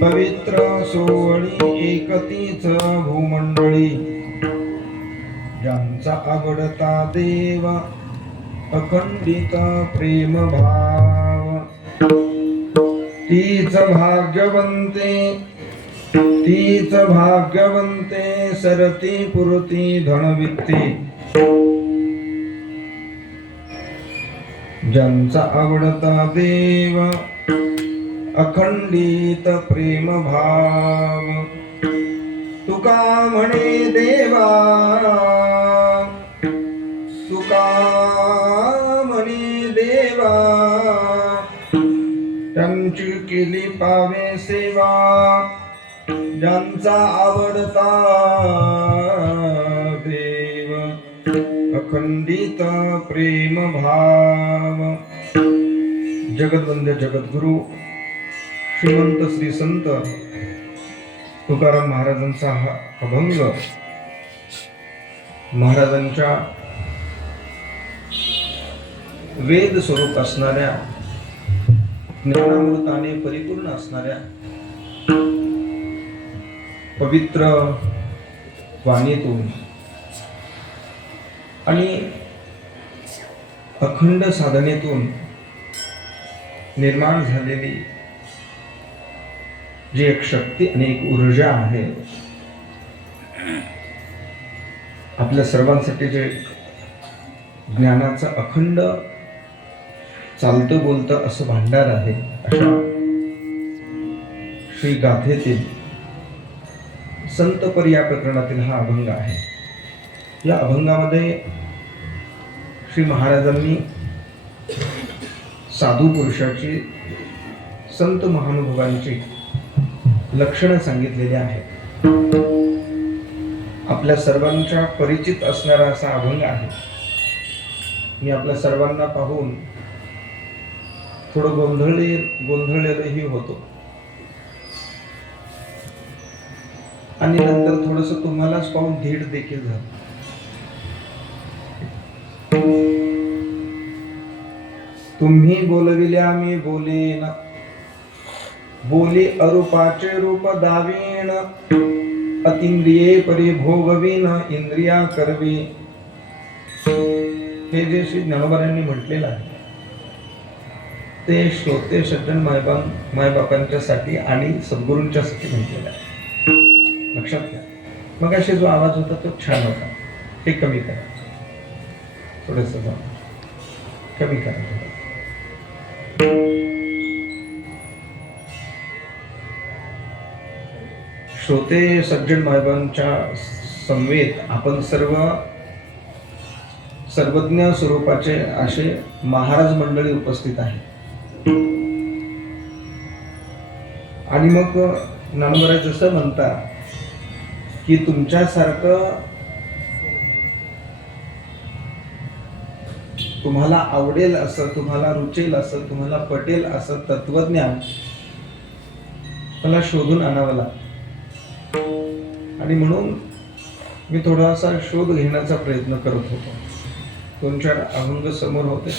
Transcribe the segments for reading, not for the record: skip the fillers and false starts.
पवित्र सोवळी एकतीच भूमंडळी, ज्यांचा आवडता देव अखंडित प्रेम भाव, तीच भाग्यवंते सरती पुरती धनवित्ती, ज्यांचा आवडता देव अखंडित प्रेम भाव. तुका म्हणे देवा, तुका म्हणे देवा, त्यांची केली पावे सेवा, ज्यांचा आवडता देव अखंडित प्रेम भाव. जगदवंद्य जगद्गुरु श्रीमंत श्री संत तुकाराम महाराजांचा हा अभंग महाराजांच्या वेद स्वरूप असणाऱ्या, ज्ञानामृताने परिपूर्ण असणाऱ्या पवित्र वाणीतून आणि अखंड साधनेतून निर्माण झालेली जी एक शक्ती आणि एक ऊर्जा आहे, आपल्या सर्वांसाठी जे ज्ञानाचं अखंड चालतं बोलतं असं भांडार आहे, अशा श्री गाथेतील संतपरी या प्रकरणातील हा अभंग आहे. या अभंगामध्ये श्री महाराजांनी साधू पुरुषाची, संत महानुभवांची लक्षणं सांगितलेली आहेत. आपल्या सर्वांच्या परिचित असणारा असा अभंग आहे. मी आपल्या सर्वांना पाहून थोडं गोंधळलेलंही होतो आणि नंतर थोडंसं तुम्हालाच पाहून धीट देखील झालं. तुम्ही बोलविल्या मी बोलेन, बोली अरूपाचे रूप दावीन, अतिंद्रिये परिभोगवीन इंद्रिया करवी. हे जे श्री ज्ञानोबांनी म्हटलेलं आहे ते श्रोते सज्जन मायबापांच्यासाठी आणि सद्गुरूंच्यासाठी म्हटलेलं आहे. लक्षात घ्या. मग असे जो आवाज होता तो छान होता, हे कमी करा, थोडस कमी करा. श्रोते सज्जन मायबांच्या समवेत आपण सर्वज्ञ स्वरूपाचे असे महाराज मंडळी उपस्थित आहे. आणि मग ज्ञानोबा जसं म्हणता की तुमच्यासारखं तुम्हाला आवडेल असं, तुम्हाला रुचेल असं, तुम्हाला पटेल असं तत्वज्ञान मला शोधून आणावं लागतं. आणि म्हणून मी थोडासा शोध घेण्याचा प्रयत्न करत होतो. 2-4 अभंग समोर होते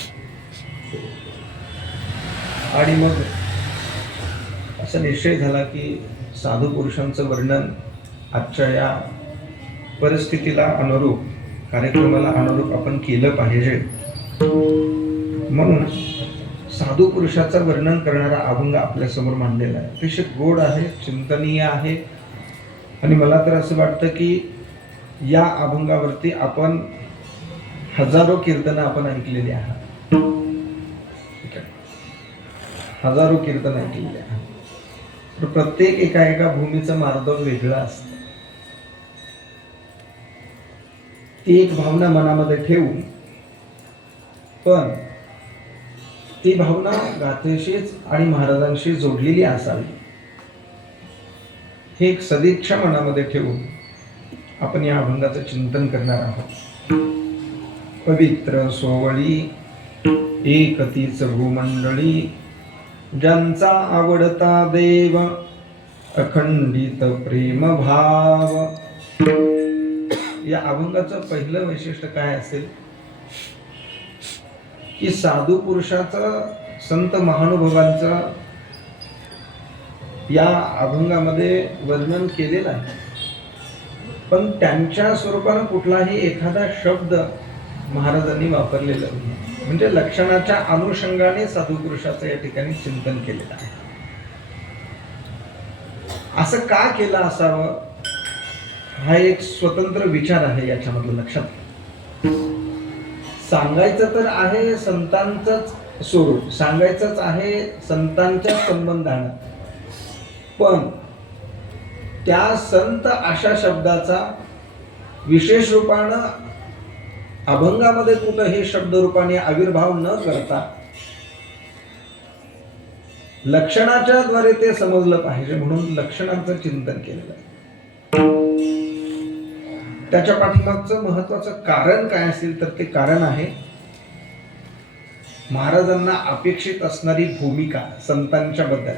आणि मग असा निश्चय झाला की साधू पुरुषांचं वर्णन आजच्या या परिस्थितीला अनुरूप, कार्यक्रमाला अनुरूप आपण केलं पाहिजे. म्हणून साधू पुरुषाचं वर्णन करणारा अभंग आपल्या समोर मांडलेला आहे. अतिशय गोड आहे, चिंतनीय आहे. आणि मला तर असं वाटतं की या अभंगावरती आपण हजारो कीर्तनं आपण ऐकलेली आहात. हजारो कीर्तन ऐकलेली आहात. तर प्रत्येक एका भूमीचं मार्दव वेगळं असतं. ती एक भावना मनामध्ये ठेवून, पण ती भावना गाथेशीच आणि महाराजांशी जोडलेली असावी, हे एक सदिच्छा मनामध्ये ठेवून आपण या अभंगाचं चिंतन करणार आहोत. पवित्र सोवळी एकतीच भूमंडळी, ज्यांचा आवडता देव अखंडित प्रेम भाव. या अभंगाचं पहिलं वैशिष्ट्य काय असेल की साधू पुरुषाचं, संत महानुभावांचं या अभंगामध्ये वर्णन केलेलं आहे, पण त्यांच्या स्वरूपानं कुठलाही एखादा शब्द महाराजांनी वापरलेला नाही. म्हणजे लक्षणाच्या अनुषंगाने साधू पुरुषाचं या ठिकाणी चिंतन केलेलं आहे. असं का केलं असावं हा एक स्वतंत्र विचार आहे याच्यामधलं. लक्षात सांगायचं तर आहे संतांचंच स्वरूप, सांगायचंच आहे संतांच्या संबंधानं, पण त्या संत अशा शब्दाचा विशेष रूपानं अभंगामध्ये कुठंही शब्दरूपाने आविर्भाव न करता लक्षणाच्या द्वारे ते समजलं पाहिजे, म्हणून लक्षणांचं चिंतन केलेलं आहे. त्याच्या पाठीमागचं महत्वाचं कारण काय असेल तर ते कारण आहे महाराजांना अपेक्षित असणारी भूमिका संतांच्या बद्दल.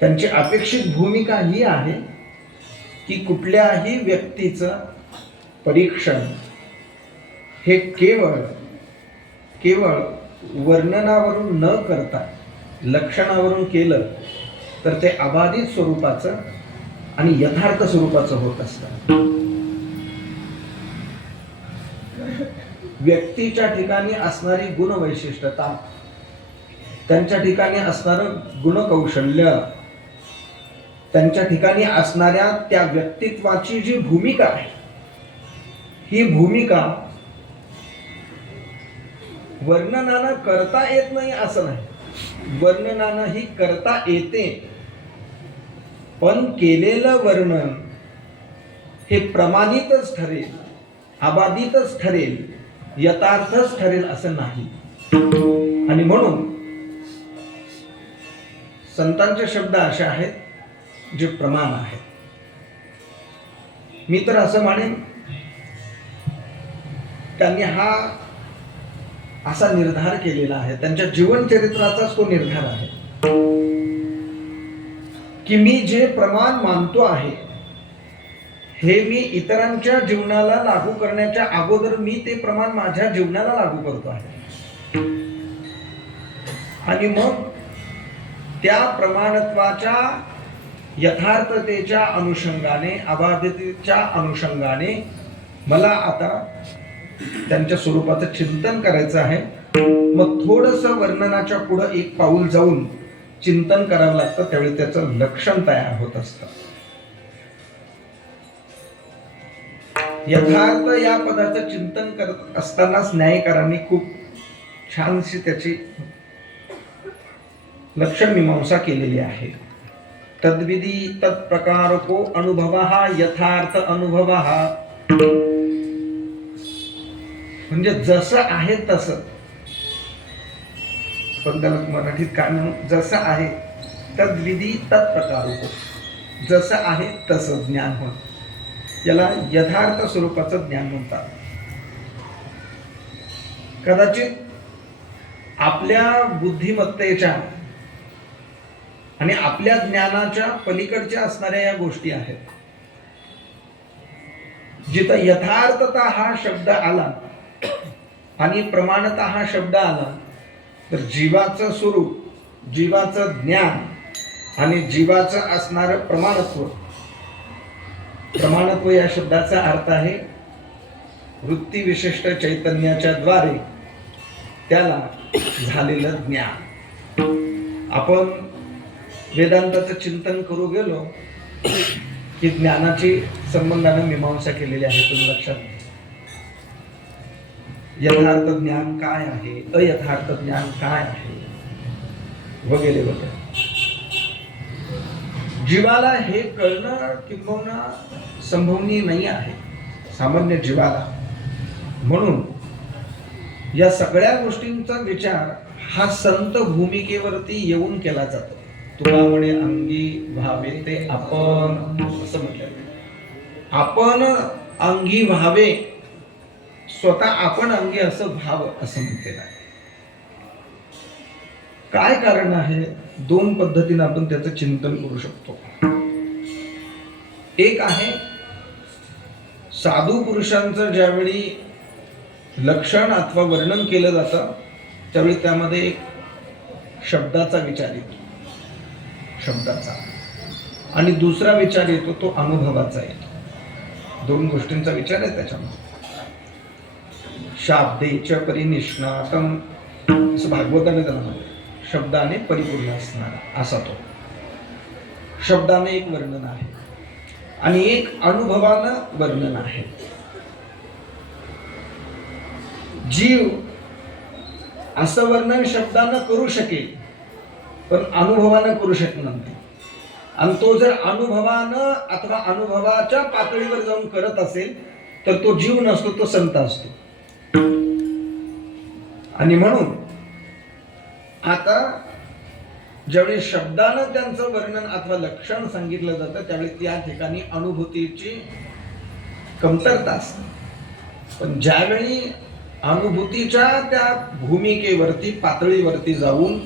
त्यांची अपेक्षित भूमिका ही आहे की कुठल्याही व्यक्तीचं परीक्षण हे केवळ वर्णनावरून न करता लक्षणावरून केलं तर ते अबाधित स्वरूपाचं आणि यथार्थ स्वरूपाचं होत असतं. व्यक्तीच्या ठिकाणी असणारी गुणवैशिष्ट्यता, त्यांच्या ठिकाणी असणारं गुणकौशल्य, त्यांच्या ठिकाणी असणाऱ्या त्या व्यक्तित्वाची जी भूमिका आहे, ही भूमिका वर्णनानं करता येत नाही असं नाही. वर्णनानं ही करता येते, पण केलेलं वर्णन हे प्रमाणितच ठरेल, अबाधितच ठरेल, यथार्थच ठरेल असं नाही. आणि म्हणून संतांचे शब्द असे आहेत जे प्रमाण आहेत. मी तर असं म्हणेन त्यांनी हा असा निर्धार केलेला आहे, त्यांच्या जीवनचरित्राचाच तो निर्धार आहे की मी जे प्रमाण मानतो आहे हे मी इतरांच्या जीवनाला लागू करण्याच्या अगोदर मी ते प्रमाण माझ्या जीवनाला लागू करतो आहे. आणि मग त्या प्रमाणत्वाच्या यथार्थतेच्या अनुषंगाने, अबाधितेच्या अनुषंगाने मला आता त्यांच्या स्वरूपाचं चिंतन करायचं आहे. मग थोडंसं वर्णनाच्या पुढं एक पाऊल जाऊन चिंतन करावं लागतं, त्यावेळी त्याचं लक्षण तयार होत असतं. यथार्थ या पदाचं चिंतन करत असतानाच न्यायकारांनी खूप छानशी त्याची लक्षण मीमांसा केलेली आहे. तद्विधी तत्प्रकारको अनुभवः यथार्थ अनुभवः, म्हणजे जसं आहे तसं, पण त्याला मराठीत काय म्हणू, जसं आहे तद्विधी तत्प्रकारको, जसं आहे तसं ज्ञान होत, याला यथार्थ स्वरूपाचं ज्ञान म्हणतात. कदाचित आपल्या बुद्धिमत्तेच्या आणि आपल्या ज्ञानाच्या पलीकडच्या असणाऱ्या या गोष्टी आहेत. जिथं यथार्थता हा शब्द आला आणि प्रमाणता हा शब्द आला, तर जीवाचं स्वरूप, जीवाचं ज्ञान आणि जीवाचं असणारं प्रमाणत्व. प्रमाणत्व या शब्दाचा अर्थ आहे वृत्ती विशिष्ट चैतन्याच्या द्वारे त्याला झालेलं ज्ञान. आपण वेदांताचं चिंतन करू गेलो की ज्ञानाची संबंधाने मीमांसा केलेली आहे. तुम्ही लक्षात, यथार्थ ज्ञान काय आहे, अयथार्थ ज्ञान काय आहे, वगैरे वगैरे. जीवाला हे कळणं किंबहुना संभवनीय नाही आहे, सामान्य जीवाला. म्हणून या सगळ्या गोष्टींचा विचार हा संत भूमिकेवरती येऊन केला जातो. तुला म्हणे अंगी व्हावे ते आपण, असं म्हटलं. आपण अंगी व्हावे, स्वतः आपण अंगी असं व्हावं, असं म्हटलेलं आहे. काय कारण आहे? दोन पद्धतीने आपण त्याचं चिंतन करू शकतो. एक आहे साधू पुरुषांचं ज्यावेळी लक्षण अथवा वर्णन केलं जातं त्यावेळी त्यामध्ये एक शब्दाचा विचार येतो, शब्दाचा. आणि दुसरा विचार येतो तो अनुभवाचा येतो. दोन गोष्टींचा विचार आहे त्याच्यामध्ये. शाब्देच परिनिष्णातम, असं भागवताने त्याला म्हणतात. शब्दाने परिपूर्ण असणारा असा तो. शब्दाने एक वर्णन आहे आणि एक अनुभवानं वर्णन आहे. जीव असं वर्णन शब्दानं करू शकेल पण अनुभवानं करू शकणार नाही. आणि तो जर अनुभवानं अथवा अनुभवाच्या पातळीवर जाऊन करत असेल तर तो जीव नसतो, तो संत असतो. आणि म्हणून आता ज्यावेळी शब्दानं त्यांचं वर्णन अथवा लक्षण सांगितलं जातं त्यावेळी त्या ठिकाणी अनुभूतीची कमतरता असते. पण ज्यावेळी अनुभूतीच्या त्या भूमिकेवरती, पातळीवरती जाऊन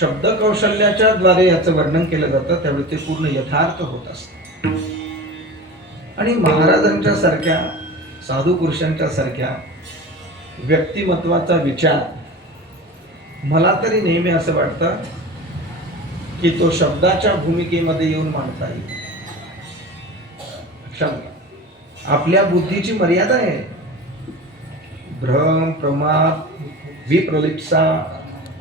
शब्द कौशल्याच्या द्वारे याचं वर्णन केलं जातं त्यावेळी ते पूर्ण यथार्थ होत असतं. आणि महाराजांच्या सारख्या, साधू पुरुषांच्या सारख्या व्यक्तिमत्वाचा विचार मला तरी नेहमी असं वाटतं की तो शब्दाच्या भूमिकेमध्ये येऊन मांडता येईल. आपल्या बुद्धीची मर्यादा आहे. भ्रम, प्रमाद, विप्रलिप्सा,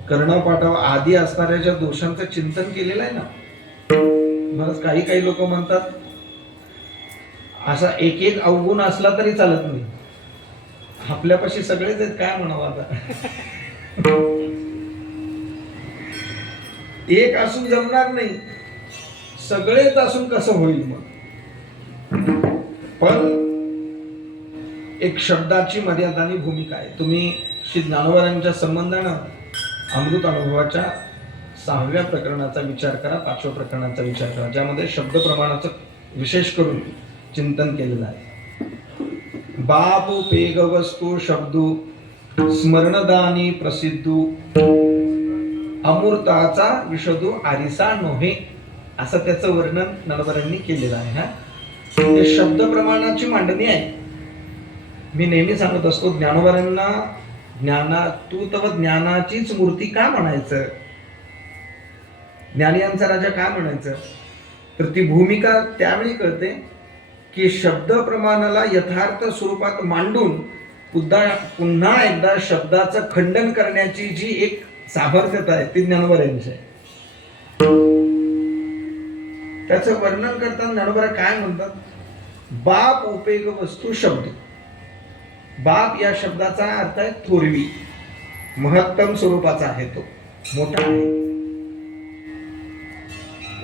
कर्णपाठव आदी असणाऱ्या ज्या दोषांचं चिंतन केलेलं आहे ना, बरंच काही लोक म्हणतात असा एक एक अवगुण असला तरी चालत नाही. आपल्यापाशी सगळेच आहेत, काय म्हणावं आता. एक असून जमणार नाही, सगळेच असून कसं होईल मग. पण एक शब्दाची मर्यादा आणि भूमिका आहे. तुम्ही श्री ज्ञानोबांच्या संबंधानं अमृत अनुभवाच्या 6व्या प्रकरणाचा विचार करा, 5व्या प्रकरणाचा विचार करा, ज्यामध्ये शब्द प्रमाणाचं विशेष करून चिंतन केलेलं आहे. बाप पेग वस्तू शब्दू स्मरणदानी प्रसिद्धू अमृताचा विशदू आरिसा नव्हे, असं त्याचं वर्णन ज्ञानोबांनी केलेलं आहे. हे शब्द प्रमाणाची मांडणी आहे. मी नेहमी सांगत असतो ज्ञानोबांना तू तव ज्ञानाचीच मूर्ती का म्हणायचं, ज्ञानियांचा राजा का म्हणायचं, तर ती भूमिका त्यावेळी कळते की शब्द प्रमाणाला यथार्थ स्वरूपात मांडून पुन्हा एकदा शब्दाचं खंडन करण्याची जी एक सामर्थ्यता आहे ती ज्ञानोबांची आहे. त्याचं वर्णन करताना ज्ञानोबा काय म्हणतात? बाप उपेग वस्तू शब्द. बाप या शब्दाचा अर्थ आहे थोरवी, महत्तम स्वरूपाचा आहे, तो मोठा आहे.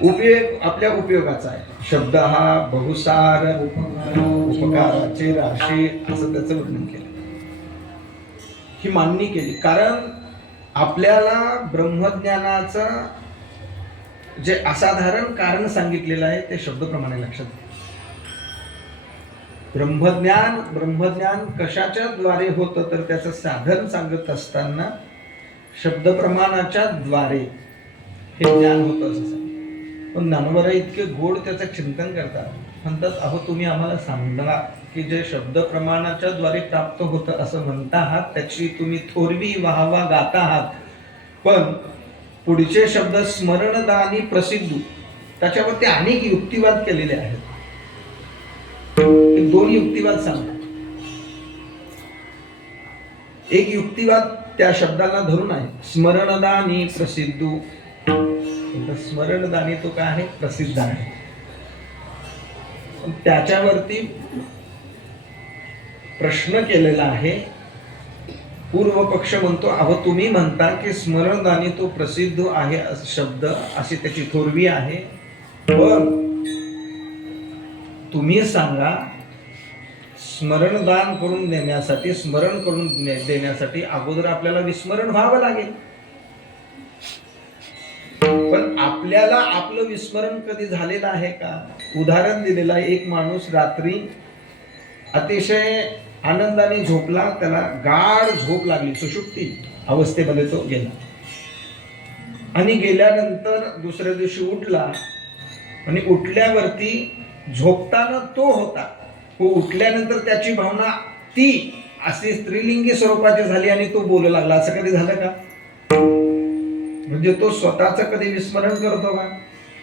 उपयोग आपल्या उपयोगाचा आहे. शब्द हा बहुसार, उपकाराचे राशी, असं त्याचं वर्णन केलं. ही मांडणी केली कारण आपल्याला ब्रह्मज्ञानाचं जे असाधारण कारण सांगितलेलं आहे ते शब्दप्रमाणे लक्षात. ब्रह्मज्ञान कशाच्या द्वारे होतं तर त्याचं साधन सांगत असताना शब्द प्रमाणाच्या द्वारे हे ज्ञान होतं असं सांगितलं. पण ज्ञानोबा इतके गोड त्याचं चिंतन करतात, म्हणतात अहो तुम्ही आम्हाला सांगा की जे शब्द प्रमाणाच्या द्वारे प्राप्त होतं असं म्हणता आहात, त्याची तुम्ही थोरवी वाहवा गाता आहात, पण पुढचे शब्द स्मरणदानी प्रसिद्धू त्याच्यावरती अनेक युक्तिवाद केलेले आहेत. दोन युक्तिवाद सांगा. एक युक्तिवाद त्या शब्दाला धरून आहे, स्मरणदानी प्रसिद्धू. स्मरणदानी तो काय आहे? प्रसिद्ध आहे. त्याच्यावरती प्रश्न केलेला आहे. पूर्व पक्ष म्हणतो अहो तुम्ही म्हणता की स्मरणदानी तो प्रसिद्ध आहे शब्द, अशी त्याची थोरवी आहे, पण तुम्ही सांगा स्मरणदान करून देण्यासाठी, स्मरण करून देण्यासाठी अगोदर आपल्याला विस्मरण व्हावं लागेल. पण आपल्याला आपलं विस्मरण कधी झालेलं आहे का? उदाहरण दिलेलं आहे. एक माणूस रात्री अतिशय आनंदाने झोपला, त्याला गाढ झोप लागली, सुषुप्ती अवस्थेमध्ये तो गेला आणि गेल्यानंतर दुसऱ्या दिवशी उठला आणि उठल्यावरती झोपताना तो होता, तो उठल्यानंतर त्याची भावना ती अशी स्त्रीलिंगी स्वरूपाची झाली आणि तो बोलू लागला. असं कधी झालं का? म्हणजे तो स्वतःच कधी विस्मरण करतो का?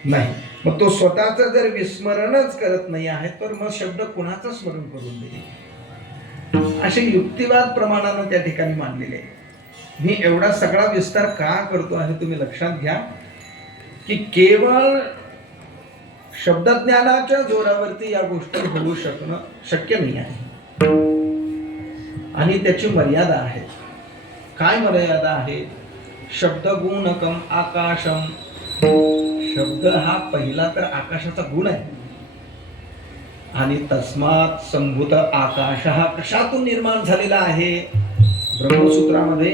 नाही. मग तो स्वतःच जर विस्मरणच करत नाही आहे तर मग शब्द कुणाचं स्मरण करून देईल? असे युक्तिवाद प्रमाणानं त्या ठिकाणी मांडलेले आहे. मी एवढा सगळा विस्तार का करतो आहे तुम्ही लक्षात घ्या की केवळ शब्दज्ञानाच्या जोरावरती या गोष्टी होऊ शकणं शक्य नाही आहे आणि त्याची मर्यादा आहे. काय मर्यादा आहे? शब्दगुणकम आकाशम. शब्द हा पहिला तर आकाशाचा गुण आहे आणि तस्मात संभूत आकाश हा कशातून निर्माण झालेला आहे? ब्रह्मसूत्रामध्ये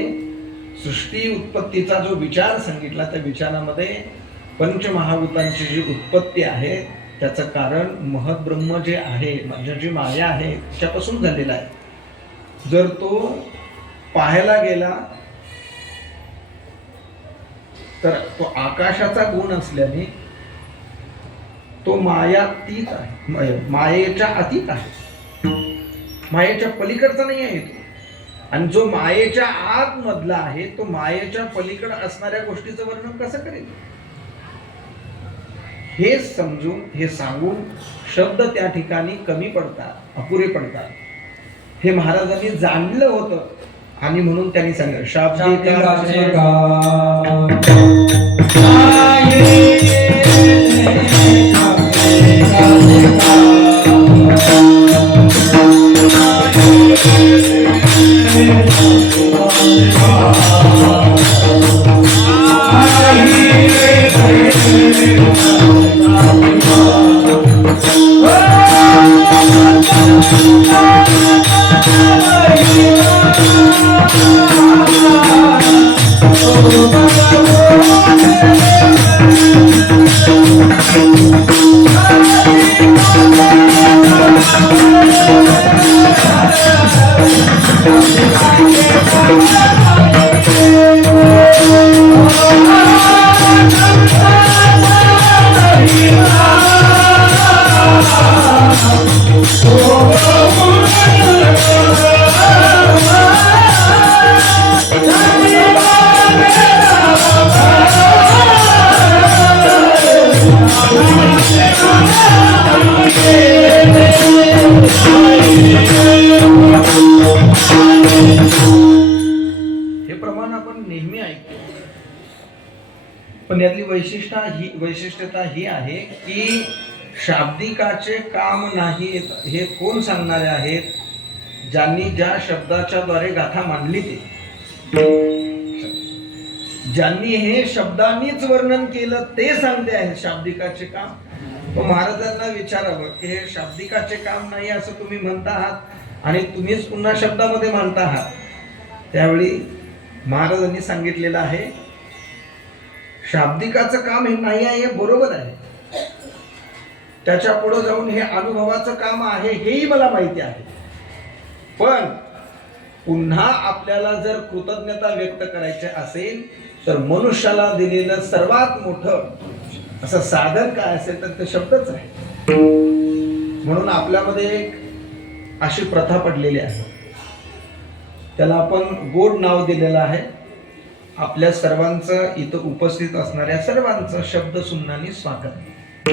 सृष्टी उत्पत्तीचा जो विचार सांगितला त्या विचारामध्ये पंचमहाभूतांची जी उत्पत्ती आहे त्याचं कारण महत ब्रह्म जे आहे, म्हणजे जी माया आहे त्याच्यापासून झालेला आहे. जर तो पाहायला गेला तर तो आकाशाचा गुण असल्याने तो मायातीत आहे, मायेच्या अतीत आहे, मायेच्या पलीकडचा नाही आहे तो. आणि जो मायेच्या आत मधला आहे तो मायेच्या पलीकडे असणाऱ्या गोष्टीचं वर्णन कसं करेल? हे समजून, हे सांगून शब्द त्या ठिकाणी कमी पडतात, अपुरे पडतात. हे महाराजांनी जाणलं होतं आणि म्हणून त्यांनी सांगितलं शाब्दिकाचे पण यातली वैशिष्ट्यता ही आहे की शाब्दिकाचे काम नाही. हे कोण सांगणारे आहेत? ज्यांनी ज्या शब्दाच्या द्वारे गाथा मांडली ते, ज्यांनी हे शब्दांनीच वर्णन केलं ते सांगते आहे शाब्दिकाचे काम. तो महाराजांना विचारावं की हे शाब्दिकाचे काम नाही असं तुम्ही म्हणता आहात आणि तुम्हीच पुन्हा शब्दामध्ये मांडता आहात. त्यावेळी महाराजांनी सांगितलेलं आहे शाब्दिकाचं काम हे नाही आहे, हे बरोबर आहे, त्याच्या पुढे जाऊन हे अनुभवाचं काम आहे हेही मला माहिती आहे. पण पुन्हा आपल्याला जर कृतज्ञता व्यक्त करायची असेल तर मनुष्याला दिलेलं सर्वात मोठं असं साधन काय असेल तर ते शब्दच आहे. म्हणून आपल्यामध्ये एक अशी प्रथा पडलेली आहे, त्याला आपण गोड नाव दिलेलं आहे. आपल्या सर्वांचं इथं उपस्थित असणाऱ्या सर्वांचं शब्द सुमनानी स्वागत.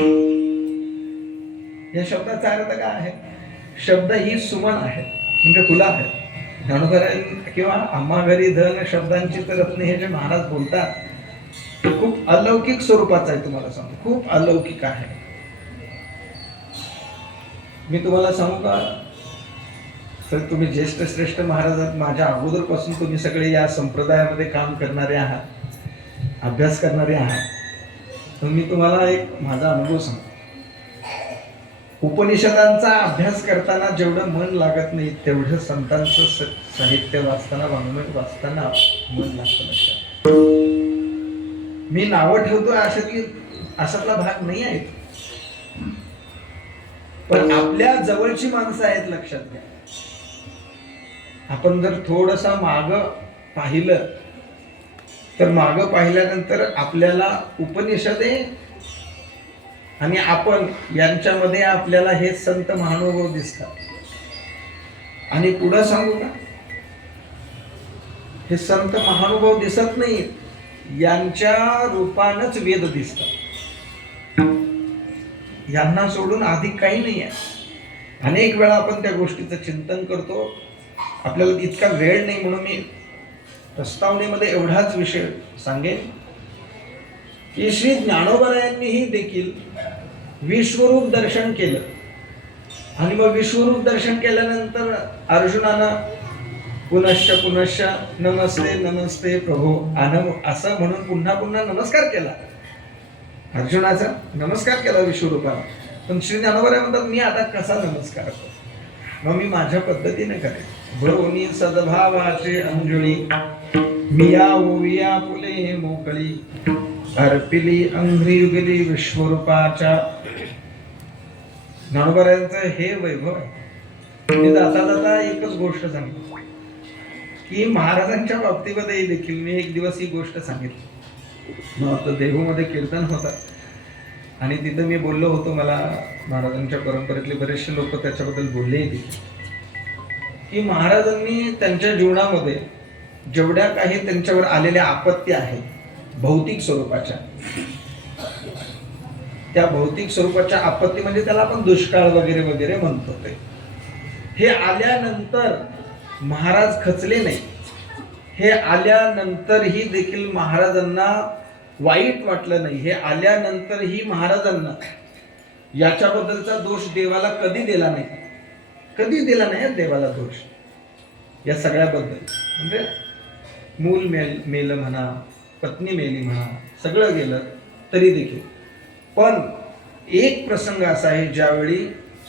या शब्दाचा अर्थ काय आहे? शब्द ही सुमन आहे, म्हणजे फुलं आहे. ज्ञानोबरांनी किंवा आम्हा घरी धन शब्दांची तर रत्ने हे जे महाराज बोलतात ते खूप अलौकिक स्वरूपाचं आहे. तुम्हाला सांगतो, खूप अलौकिक आहे. मी तुम्हाला सांगू का, तर तुम्ही ज्येष्ठ श्रेष्ठ महाराज माझ्या अगोदरपासून तुम्ही सगळे या संप्रदायामध्ये काम करणारे आहात, अभ्यास करणारे आहात. तर मी तुम्हाला एक माझा अनुभव सांगतो. उपनिषदांचा अभ्यास करताना जेवढं मन लागत नाही तेवढं संतांचं साहित्य वाचताना, वाङ्मय वाचताना मन लागतं लक्षात. मी नावं ठेवतो अशातला भाग नाही आहे, पण आपल्या जवळची माणसं आहेत लक्षात घ्या. आपण जर थोडसा माग पाहिलं तर माग पाहिल्यानंतर आपल्याला उपनिषदे आणि आपण यांच्यामध्ये आपल्याला हे संत महानुभव दिसतात. आणि पुढं सांगू का, हे संत महानुभव दिसत नाही, यांच्या रूपानच वेद दिसतात. यांना सोडून अधिक काही नाही आहे. अनेक वेळा आपण त्या गोष्टीचं चिंतन करतो. आपल्याला इतका वेळ नाही म्हणून मी प्रस्तावनेमध्ये एवढाच विषय सांगेन की श्री ज्ञानोबरायांनीही देखील विश्वरूप दर्शन केलं. आणि मग विश्वरूप दर्शन केल्यानंतर अर्जुनानं पुनश्च नमस्ते नमस्ते प्रभो असं म्हणून पुन्हा पुन्हा नमस्कार केला. अर्जुनाचा नमस्कार केला विश्वरूपाला. पण श्री ज्ञानोबराय म्हणतात मी आता कसा नमस्कार करतो, मग मी माझ्या पद्धतीने करेन. भरोनी सद्भावाचे अंजळी मिया ओविया फुले मोकळी अर्पिली अंघ्री युगली विश्वरूपाच्या. ज्ञानोबरायांचं हे वैभव आहे. मी जाता जाता एकच गोष्ट सांगितली की महाराजांच्या बाबतीमध्ये देखील मी एक दिवस ही गोष्ट सांगितली. मग देहूमध्ये कीर्तन होतं आणि तिथं मी बोललो होतो. मला महाराजांच्या परंपरेतले बरेचसे लोक त्याच्याबद्दल बोललेही की महाराजांनी त्यांच्या जीवनामध्ये जेवढ्या काही त्यांच्यावर आलेल्या आपत्ती आहेत भौतिक स्वरूपाच्या, त्या भौतिक स्वरूपाच्या आपत्ती म्हणजे त्याला आपण दुष्काळ वगैरे वगैरे म्हणतो, हे आल्यानंतर महाराज खचले नाही. हे आल्यानंतरही देखील महाराजांना वाईट वाटलं नाही. हे आल्यानंतरही महाराजांना याच्याबद्दलचा दोष देवाला कधी दिला नाही, कधी दिला नाही देवाला दोष या सगळ्याबद्दल. म्हणजे मूल मेलं म्हणा, पत्नी मेली म्हणा, सगळं गेलं तरी देखील. पण एक प्रसंग असा आहे ज्यावेळी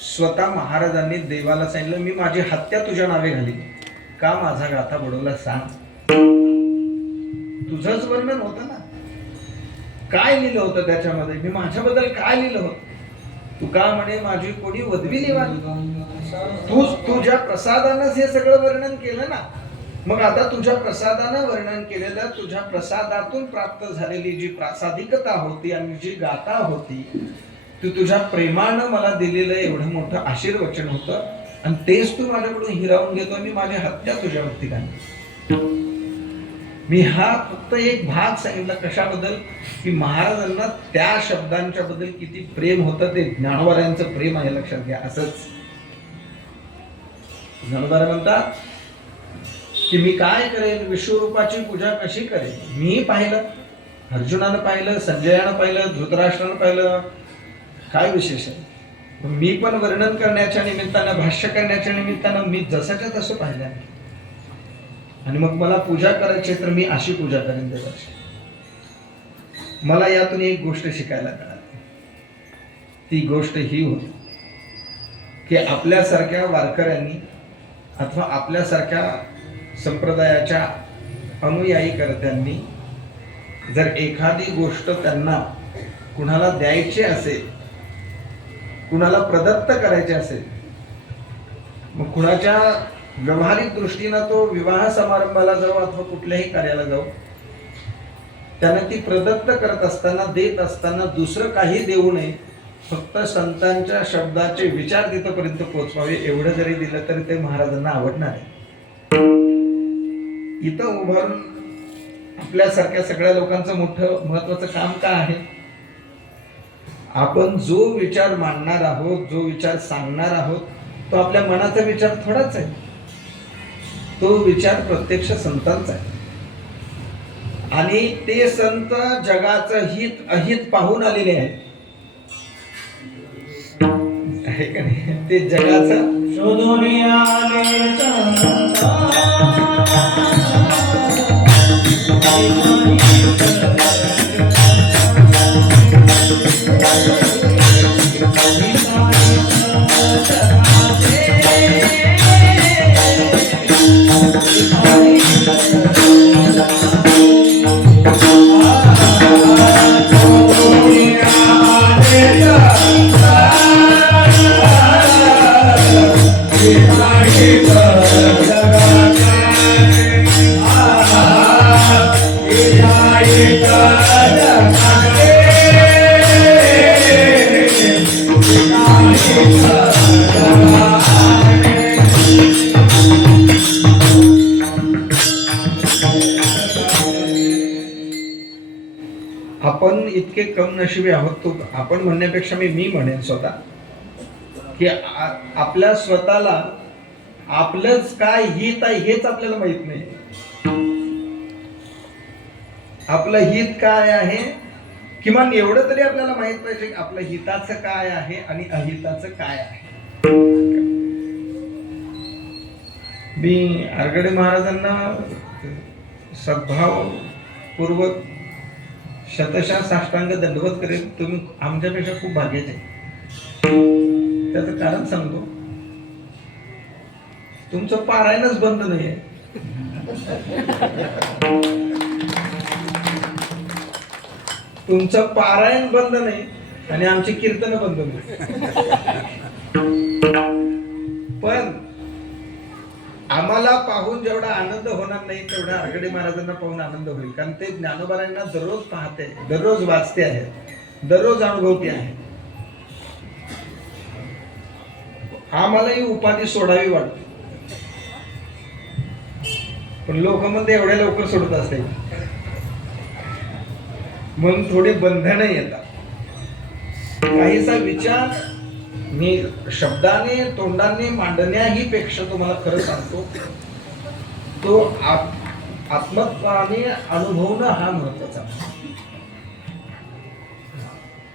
स्वतः महाराजांनी देवाला सांगितलं मी माझी हत्या तुझ्या नावे घाली, का माझा गाथा बुडवला सांग. तुझंच वर्णन होतं ना, काय लिहिलं होतं त्याच्यामध्ये, मी माझ्याबद्दल काय लिहिलं होतं. तू का म्हणे माझी कोणी वधवी निवाली, तू तुझ्या प्रसादानंच हे सगळं वर्णन केलं ना. मग आता तुझ्या प्रसादानं वर्णन केलेलं, तुझ्या प्रसादातून प्राप्त झालेली जी प्रासादिकता होती आणि जी गाथा होती, तू तुझ्या प्रेमानं मला दिलेलं एवढं मोठं आशीर्वचन होतं आणि तेच तू माझ्याकडून हिरावून घेतो. मी माझी हत्या तुझ्यावरती घालतो. मी हा फक्त एक भाग सांगितला कशाबद्दल की महाराजांना त्या शब्दांच्या बद्दल किती प्रेम होतं. ते ज्ञानोबरायांचं प्रेम आहे लक्षात घ्या. असंच ज्ञानोबराय म्हणतात की मी काय करेन, विश्वरूपाची पूजा कशी करेन. मी पाहिलं, अर्जुनानं पाहिलं, संजयानं पाहिलं, धृतराष्ट्रानं पाहिलं, काय विशेष आहे. मी पण वर्णन करण्याच्या निमित्तानं, भाष्य करण्याच्या निमित्तानं मी जसंच्या तसं पाहिलं आणि मग मला पूजा करायची तर मी अशी पूजा करेन देवाची. मला यातून एक गोष्ट शिकायला मिळाली. ती गोष्ट ही होती की आपल्यासारख्या वारकऱ्यांनी अथवा आपल्यासारख्या संप्रदायाच्या अनुयायी कर्त्यांनी जर एखादी गोष्ट त्यांना कुणाला द्यायची असेल कुणाला प्रदत्त करायचे असेल, मग कुणाच्या व्यावहारिक दृष्टीनं तो विवाह समारंभाला जाऊ अथवा कुठल्याही कार्याला जाऊ, त्यानं ती प्रदत्त करत असताना, देत असताना दुसरं काही देऊ नये, फक्त संतांच्या शब्दाचे विचार तिथपर्यंत पोहोचवावे एवढं जरी दिलं तरी ते महाराजांना आवडणार आहे. इथं उभारून आपल्यासारख्या सगळ्या लोकांचं मोठं महत्वाचं काम काय आहे? आपण जो विचार मांडणार आहोत, जो विचार सांगणार आहोत, तो आपल्या मनाचा विचार थोडाच आहे. तो विचार प्रत्यक्ष संतांचा आहे. आणि ते संत जगाचं हित अहित पाहून आलेले आहेत, आहे का नाही? ते जगाचं शोधून आले संत. आपण इतके कम नशिबी आहोत, तो आपण म्हणण्यापेक्षा मी म्हणेन स्वतः की आपल्या स्वतःला आपलंच काय हित आहे हेच आपल्याला माहित नाही. आपलं हित काय आहे किमान एवढं तरी आपल्याला माहित पाहिजे की आपलं हिताचं काय आहे आणि अहिताचं काय आहे. मी आरगडे महाराजांना सद्भाव पूर्वक शतशः साष्टांग दंडवत करेल. तुम्ही आमच्यापेक्षा खूप भाग्याचे. त्याचं कारण सांगतो, तुमचं पारायणच बंद नाहीये. तुमचं पारायण बंद नाही आणि आमची कीर्तन बंद नाही. पण आम्हाला पाहून जेवढा आनंद होणार नाही तेवढा आरगडे महाराजांना पाहून आनंद होईल. कारण ते ज्ञानोबारांना दररोज पाहते, दररोज वाचते आहे, दररोज अनुभवते आहे. आम्हाला ही उपाधी सोडावी वाटते, पण लोक मध्ये एवढ्या लवकर सोडत असते म्हणून थोडी बंधनं येतात. काहीसा विचार मी शब्दाने तोंडाने मांडण्याही पेक्षा तुम्हाला खरं सांगतो, तो आत्मत्वाने अनुभवणं हा महत्वाचा.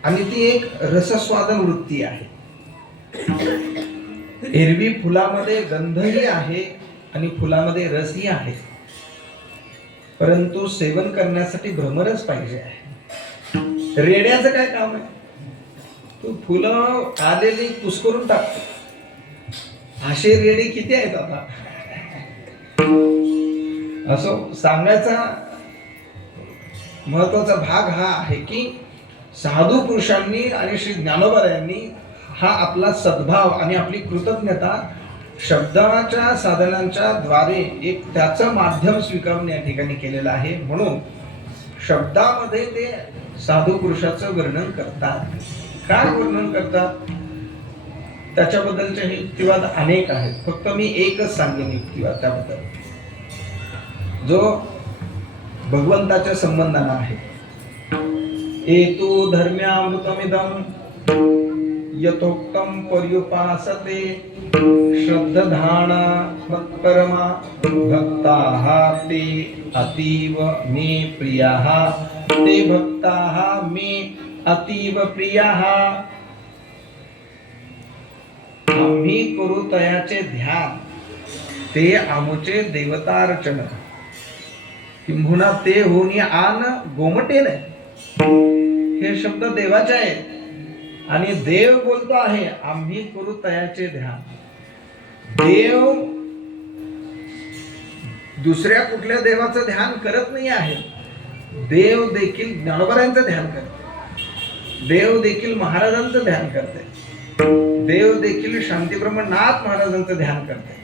आणि ती एक रसस्वादन वृत्ती आहे. एरवी फुलामध्ये गंधही आहे आणि फुलामध्ये रसही आहे, परंतु सेवन करण्यासाठी भ्रमरच पाहिजे आहे. रेड्याचं काय काम आहे? तो फुलं आलेली कुस्करून टाकतो. असे रेडे किती आहेत आता? असो, सांगायचा महत्वाचा भाग हा आहे की साधू पुरुषांनी आणि श्री ज्ञानोबारायांनी हा आपला सद्भाव आणि आपली कृतज्ञता शब्दाच्या साधनांच्या द्वारे एक त्याचं माध्यम स्वीकारून या ठिकाणी केलेलं आहे. म्हणून शब्दामध्ये ते साधू पुरुषाचं वर्णन करतात. काय वर्णन करतात त्याच्याबद्दलचे युक्तिवाद अनेक आहेत. फक्त मी एकच सांगेन युक्तिवाद त्याबद्दल, जो भगवंताच्या संबंधाने आहे. एतु धर्म्यामृतमिदं यथोक्तं पर्युपासते श्रद्धाना मत्परमा भक्ताः ते अतीव मे प्रियाः ते भक्ताः मे अतीव प्रियाः. आम्ही करू तयाचे ध्यान ते आमुचे देवतार्चन किंबहुना ते होणी आन गोमटेने. हे शब्द देवाचे आहेत आणि देव बोलतो आहे आम्ही करू तयाचे ध्यान. देव दुसऱ्या कुठल्या देवाचं ध्यान करत नाही आहे. देव देखील ज्ञानोबारायांचं ध्यान करते, देव देखील महाराजांचं ध्यान करते. देव देखील शांतीब्रह्म नाथ महाराजांचं ध्यान करते.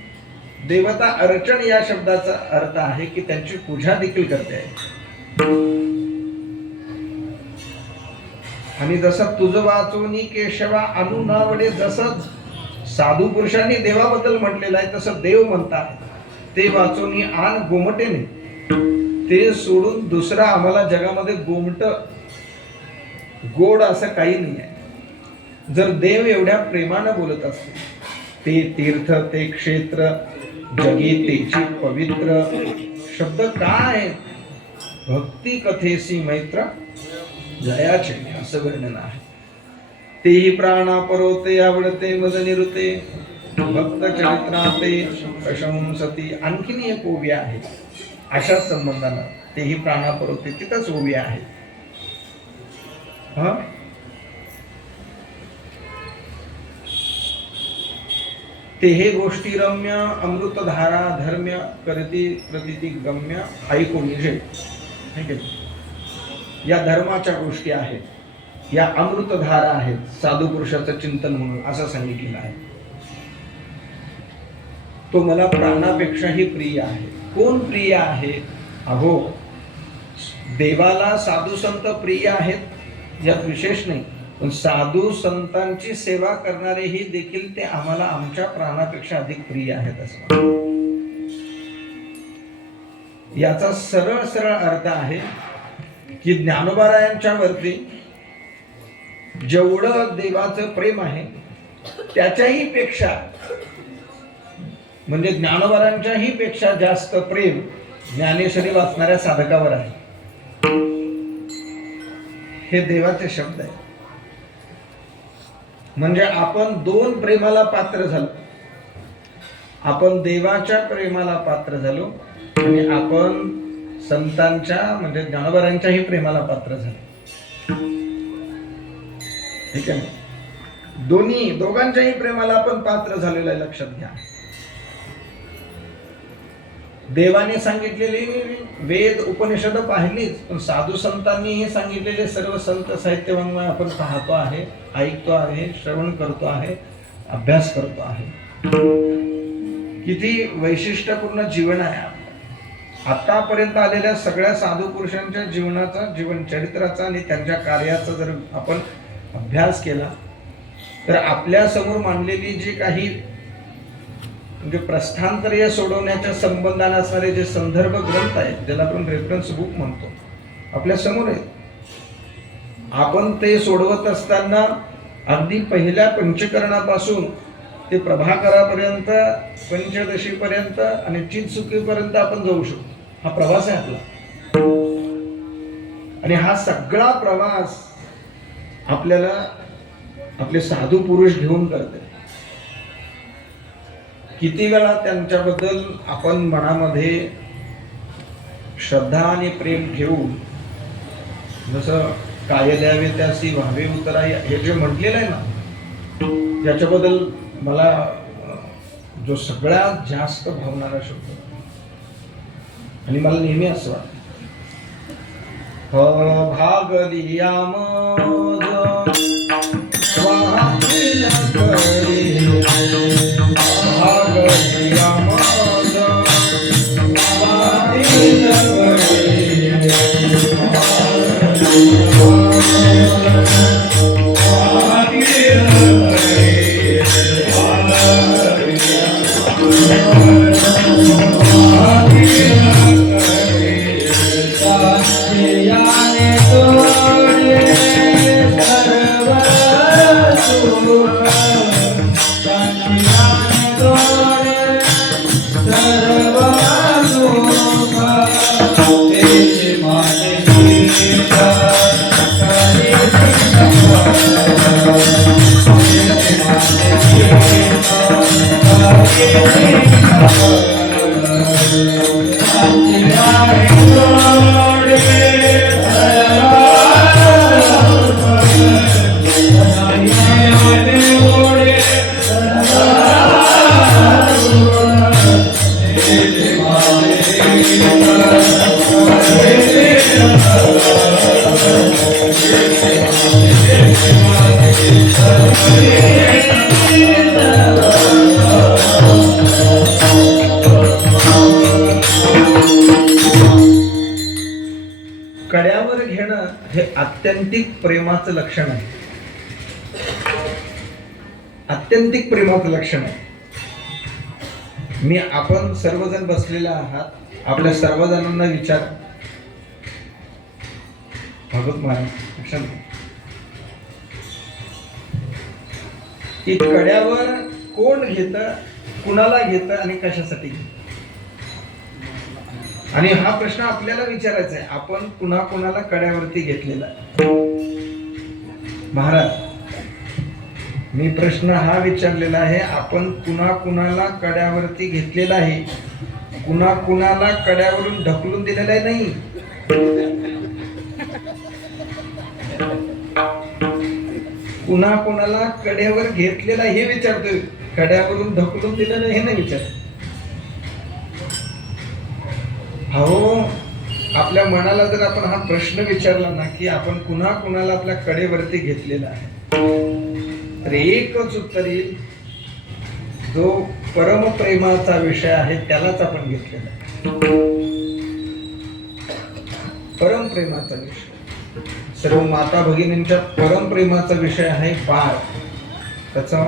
देवता अर्चन या शब्दाचा अर्थ आहे की त्यांची पूजा देखील करते आहे. आणि जसं तुझ वाचूनी केशवा अनु नावडे, जसं साधू पुरुषांनी देवाबद्दल म्हटलेलं आहे तसं देव म्हणतात ते वाचूनी आन गोमटेने, ते सोडून दुसरा आम्हाला जगामध्ये गोमट गोड असं काही नाही आहे. जर देव एवढ्या प्रेमानं बोलत असते, ते तीर्थ ते क्षेत्र जगी तेची पवित्र, शब्द काय भक्ती कथेसी मैत्र जयाचे असं वर्णन आहे. तेही प्राणा परोते आवडते मज निरुते, भक्त चरित्राते प्रशंसती. आणखीन एक ओवी आहे अशा संबंधानं, तेही प्राणा परोते तिथंच ओवी आहे. ते हे गोष्टी रम्य अमृतधारा धर्म्य करती प्रतिती गम्य ऐकून निजे. या धर्माच्या गोष्टी आहेत, या अमृतधारा आहेत, साधू पुरुषाचं चिंतन म्हणून असं सांगितलेलं आहे. तो मला प्राणापेक्षाही प्रिय आहे. कोण प्रिय आहे? अहो, देवाला साधू संत प्रिय आहेत यात विशेष नाही, पण साधू संतांची सेवा करणारेही देखील ते आम्हाला आमच्या प्राणापेक्षा अधिक प्रिय आहेत असं. याचा सरळ सरळ अर्थ आहे की ज्ञानोबारायांच्या वरती जेवढं देवाचं प्रेम आहे त्याच्याही पेक्षा, म्हणजे ज्ञानोबारांच्याही पेक्षा जास्त प्रेम ज्ञानेश्वरी वाचणाऱ्या साधकावर आहे. हे देवाचे शब्द आहे. म्हणजे आपण दोन प्रेमाला पात्र झालो. आपण देवाच्या प्रेमाला पात्र झालो आणि आपण संतांच्या म्हणजे ज्ञानोबारांच्याही प्रेमाला पात्र झालो. ठीक आहे, दोघांच्याही प्रेमाला आपण पात्र झालेलं आहे, लक्षात घ्या. देवाने सांगितलेली वेद उपनिषद पाहिलीच, पण साधू संतांनीही सांगितलेले सर्व संत साहित्य आपण पाहतो आहे, ऐकतो आहे, श्रवण करतो आहे, अभ्यास करतो आहे. किती वैशिष्ट्यपूर्ण जीवन आहे. आतापर्यंत आलेल्या सगळ्या साधू पुरुषांच्या जीवनाचा, जीवन चरित्राचा आणि त्यांच्या कार्याचा जर आपण अभ्यास केला तर आपल्या समोर मांडलेली जी काही म्हणजे प्रस्थांतरीय सोडवण्याच्या संबंधाने असणारे जे संदर्भ ग्रंथ आहेत, ज्याला आपण रेफरन्स बुक म्हणतो, आपल्या समोर आहे. आपण ते सोडवत असताना अगदी पहिल्या पंचकरणापासून ते प्रभाकरापर्यंत, पंचदशीपर्यंत आणि चिंचुकीपर्यंत आपण जाऊ शकतो. हा प्रवास आहे आपला. आणि हा सगळा प्रवास आपल्याला आपले साधू पुरुष घेऊन करते. किती वेळा त्यांच्याबद्दल आपण मनामध्ये श्रद्धा आणि प्रेम ठेवून, जसं काय द्यावे त्यासी व्हावे उतरा हे जे म्हटलेलं आहे ना, ज्याच्याबद्दल मला जो सगळ्यात जास्त भावणारा शब्द आणि मला नेहमी असं वाटतं, भागलिया मज स्वामीला करी, भागलिया मज स्वामीला कड्यावर घेणं हे आत्यंतिक प्रेमाचं लक्षण आहे. आत्यंतिक प्रेमाचं लक्षण आहे. आपण सर्वजण बसलेले आहात, आपल्या सर्वजणांना विचार, भागवत महाराज लक्षण की कड्यावर कोण घेत, कुणाला घेत आणि कशासाठी घेत. आणि हा प्रश्न आपल्याला विचारायचा आहे, आपण कुणा कुणाला कड्यावरती घेतलेला आहे. महाराज, मी प्रश्न हा विचारलेला आहे, आपण कुणा कुणाला कड्यावरती घेतलेला आहे, कुणा कुणाला कड्यावरून ढकलून दिलेला आहे नाही. कुणा कुणाला कड्यावर घेतलेला हे विचारतोय, कड्यावरून ढकलून दिलेलं हे नाही विचार. हो, आपल्या मनाला जर आपण हा प्रश्न विचारला ना की आपण कुणा कुणाला आपल्या कडेवरती घेतलेला आहे, तर एकच उत्तर येईल, जो परमप्रेमाचा विषय आहे त्यालाच आपण घेतलेला आहे. परमप्रेमाचा विषय, सर्व माता भगिनींच्या परमप्रेमाचा विषय आहे बाळ. त्याचा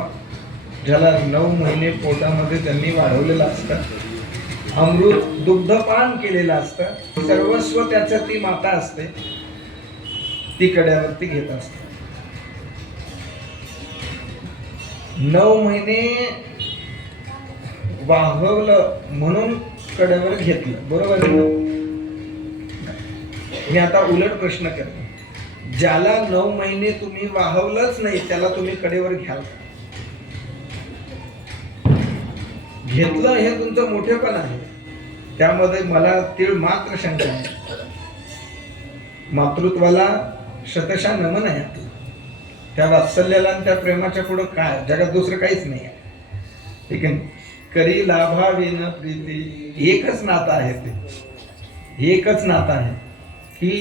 ज्याला 9 महिने पोटामध्ये त्यांनी वाढवलेला असतं, अमृत दुग्धपान केलेलं असतं, सर्वस्व त्याचं ती माता असते, ती कड्यावरती घेत असते. 9 महिने वाहवलं म्हणून कड्यावर घेतलं, बरोबर आहे. मी आता उलट प्रश्न करतो, ज्याला 9 महिने तुम्ही वाहवलंच नाही त्याला तुम्ही कडेवर घ्याल? घेतलं हे तुमचं मोठेपण आहे, त्यामध्ये मला तीळ मात्र शंका आहे. मातृत्वाला शतशः नमन आहे. त्या वात्सल्याला आणि त्या प्रेमाच्या पुढं काय जगात दुसरं काहीच नाही आहे. ठीक आहे. करी लाभाविन प्रीती, एकच नातं आहे ते, एकच नातं आहे की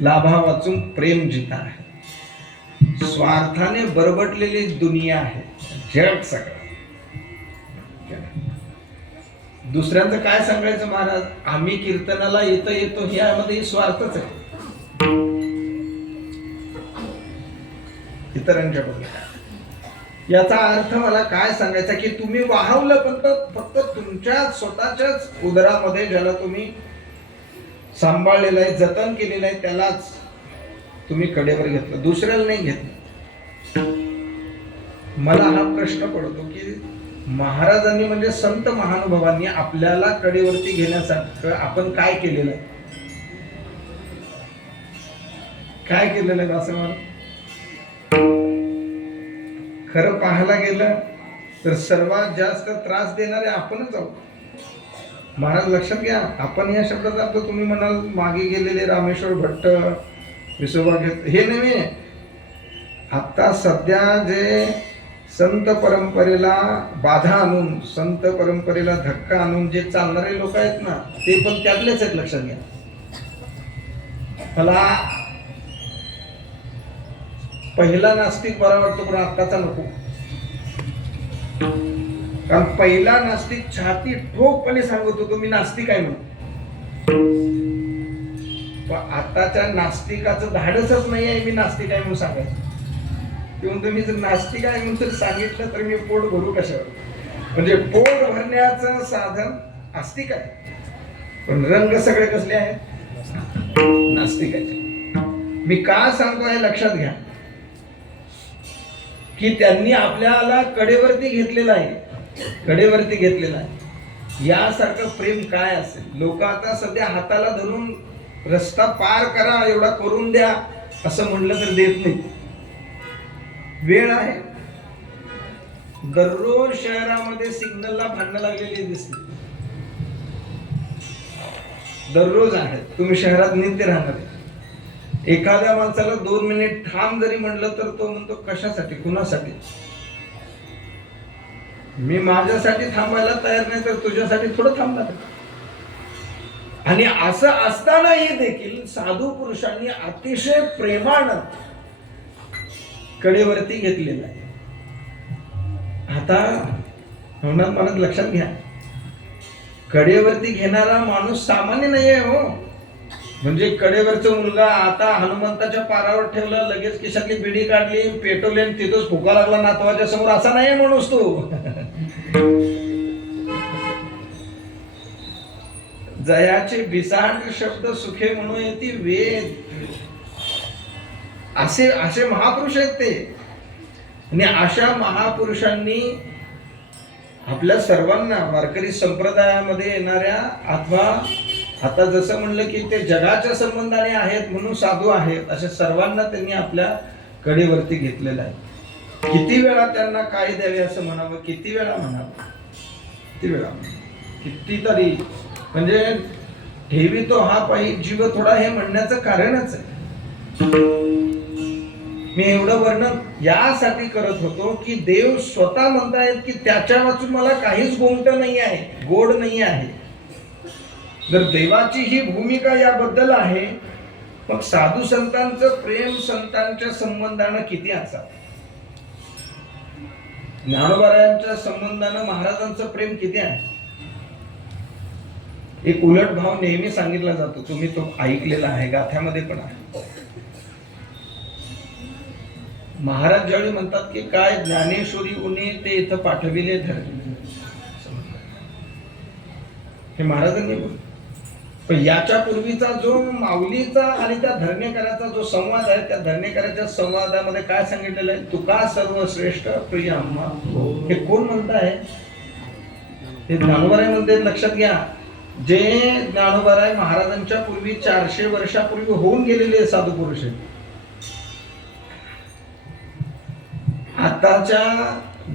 लाभा वाचून प्रेम जिता आहे. स्वार्थाने बरबटलेली दुनिया आहे, जग सगळं. दुसऱ्यांचं काय सांगायचं महाराज, आम्ही कीर्तनाला येतो ह्यामध्ये स्वार्थच आहे. इतरांच्या बद्दल याचा अर्थ मला काय सांगायचा की तुम्ही वाहवलं फक्त तुमच्या स्वतःच्याच उदरामध्ये ज्याला तुम्ही सांभाळलेलं आहे, जतन केलेलं आहे, त्यालाच तुम्ही कडेवर घेतलं, दुसऱ्याला नाही घेतलं. मला हा प्रश्न पडतो की महाराजांनी म्हणजे संत महानुभावांनी आपल्याला कडेवरती घेण्यासाठी आपण काय केलेलं आहे, काय केलेलं आहे असं मला खरं पाहायला गेलं तर सर्वात जास्त त्रास देणारे आपणच आहोत. महाराज लक्षात घ्या, आपण या शब्दाचा अर्थ तुम्ही म्हणाल मागे गेलेले रामेश्वर भट्ट, विसोबा घेत हे नव्हे. आता सध्या जे संत परंपरेला बाधा आणून, संत परंपरेला धक्का आणून जे चालणारे लोक आहेत ना, ते पण त्यातलेच आहेत. लक्षात घ्या. मला पहिला नास्तिक बरा वाटतो पण आत्ताचा नको. कारण पहिला नास्तिक छाती ठोकपणे सांगत होतो मी नास्तिक आहे म्हणून, पण आताच्या नास्तिकाचं धाडसच नाही आहे मी नास्तिक आहे म्हणून सांगायचं. किंवा मी जर नास्तिक आहे म्हणून जर सांगितलं तर मी पोट भरू कशावर. म्हणजे पोट भरण्याचं साधन आस्तिक आहे, पण रंग सगळे कसले आहेत, नास्तिकाचे. मी का सांगतो हे लक्षात घ्या की त्यांनी आपल्याला कडेवरती घेतलेलं आहे, कडेवरती घेतलेलं आहे. यासारखं प्रेम काय असेल. लोक आता सध्या हाताला धरून रस्ता पार करा, एवढा करून द्या असं म्हणलं तर देत नाही. वेळ आहे. दररोज शहरामध्ये सिग्नलला भांडणं लागलेली दिसते, दररोज आहे. तुम्ही शहरात नित्य राहणार. एखाद्या माणसाला 2 मिनिट थांब जरी म्हणलं तर तो म्हणतो कशासाठी, कुणासाठी. मी माझ्यासाठी थांबायला तयार नाही तर तुझ्यासाठी थोडं थांबणार. आणि असं असतानाही देखील साधू पुरुषांनी अतिशय प्रेमानं कडेवरती घेतलेलं आहे. आता मला लक्षात घ्या, कडेवरती घेणारा माणूस सामान्य नाही आहे हो. म्हणजे कडेवरचा मुलगा आता हनुमंताच्या पारावर ठेवलं, लगेच खिशातली बिडी काढली, पेटवली आणि तिथंच फुका लागला नातवाच्या समोर, असा नाही माणूस तो. जयाचे बिसांड शब्द सुखे म्हणून येते वेद. असे असे महापुरुष आहेत ते. आणि अशा महापुरुषांनी आपल्या सर्वांना वारकरी संप्रदायामध्ये येणाऱ्या, अथवा आता जसं म्हणलं की ते जगाच्या संबंधाने आहेत म्हणून साधू आहेत, अशा सर्वांना त्यांनी आपल्या कडेवरती घेतलेलं आहे. किती वेळा त्यांना काय द्यावे असं म्हणावं, किती वेळा म्हणावं, किती वेळा, कितीतरी. म्हणजे ठेवितो हा पायी जीव थोडा, हे म्हणण्याचं कारणच आहे. मी एवढं वर्णन यासाठी करत होतो की देव स्वतः म्हणतायत की त्याच्या वाचून मला काहीच गोमट नाही आहे, गोड नाही आहे. जर देवाची ही भूमिका याबद्दल आहे, मग साधू संतांचं प्रेम संतांच्या संबंधानं किती असावं. ज्ञानोबारायांच्या संबंधानं महाराजांचं प्रेम किती आहे. एक उलट भाव नेहमी सांगितला जातो, तुम्ही तो ऐकलेला आहे, गाथ्यामध्ये पण आहे. महाराज ज्यावेळी म्हणतात की काय ज्ञानेश्वरी उनी ते इथं पाठविले धरले, हे महाराजांनी बोल. पण याच्या पूर्वीचा जो माऊलीचा आणि त्या धरणेकराचा जो संवाद आहे, त्या धरणेकराच्या संवादामध्ये काय सांगितलेलं आहे, तुका सर्वश्रेष्ठ प्रिय आम्हा. हे कोण म्हणत आहे, हे ज्ञानोबाराय म्हणते. लक्षात घ्या, जे ज्ञानोबाराय महाराजांच्या पूर्वी 400 वर्षापूर्वी होऊन गेलेले साधू पुरुष आहेत. आताच्या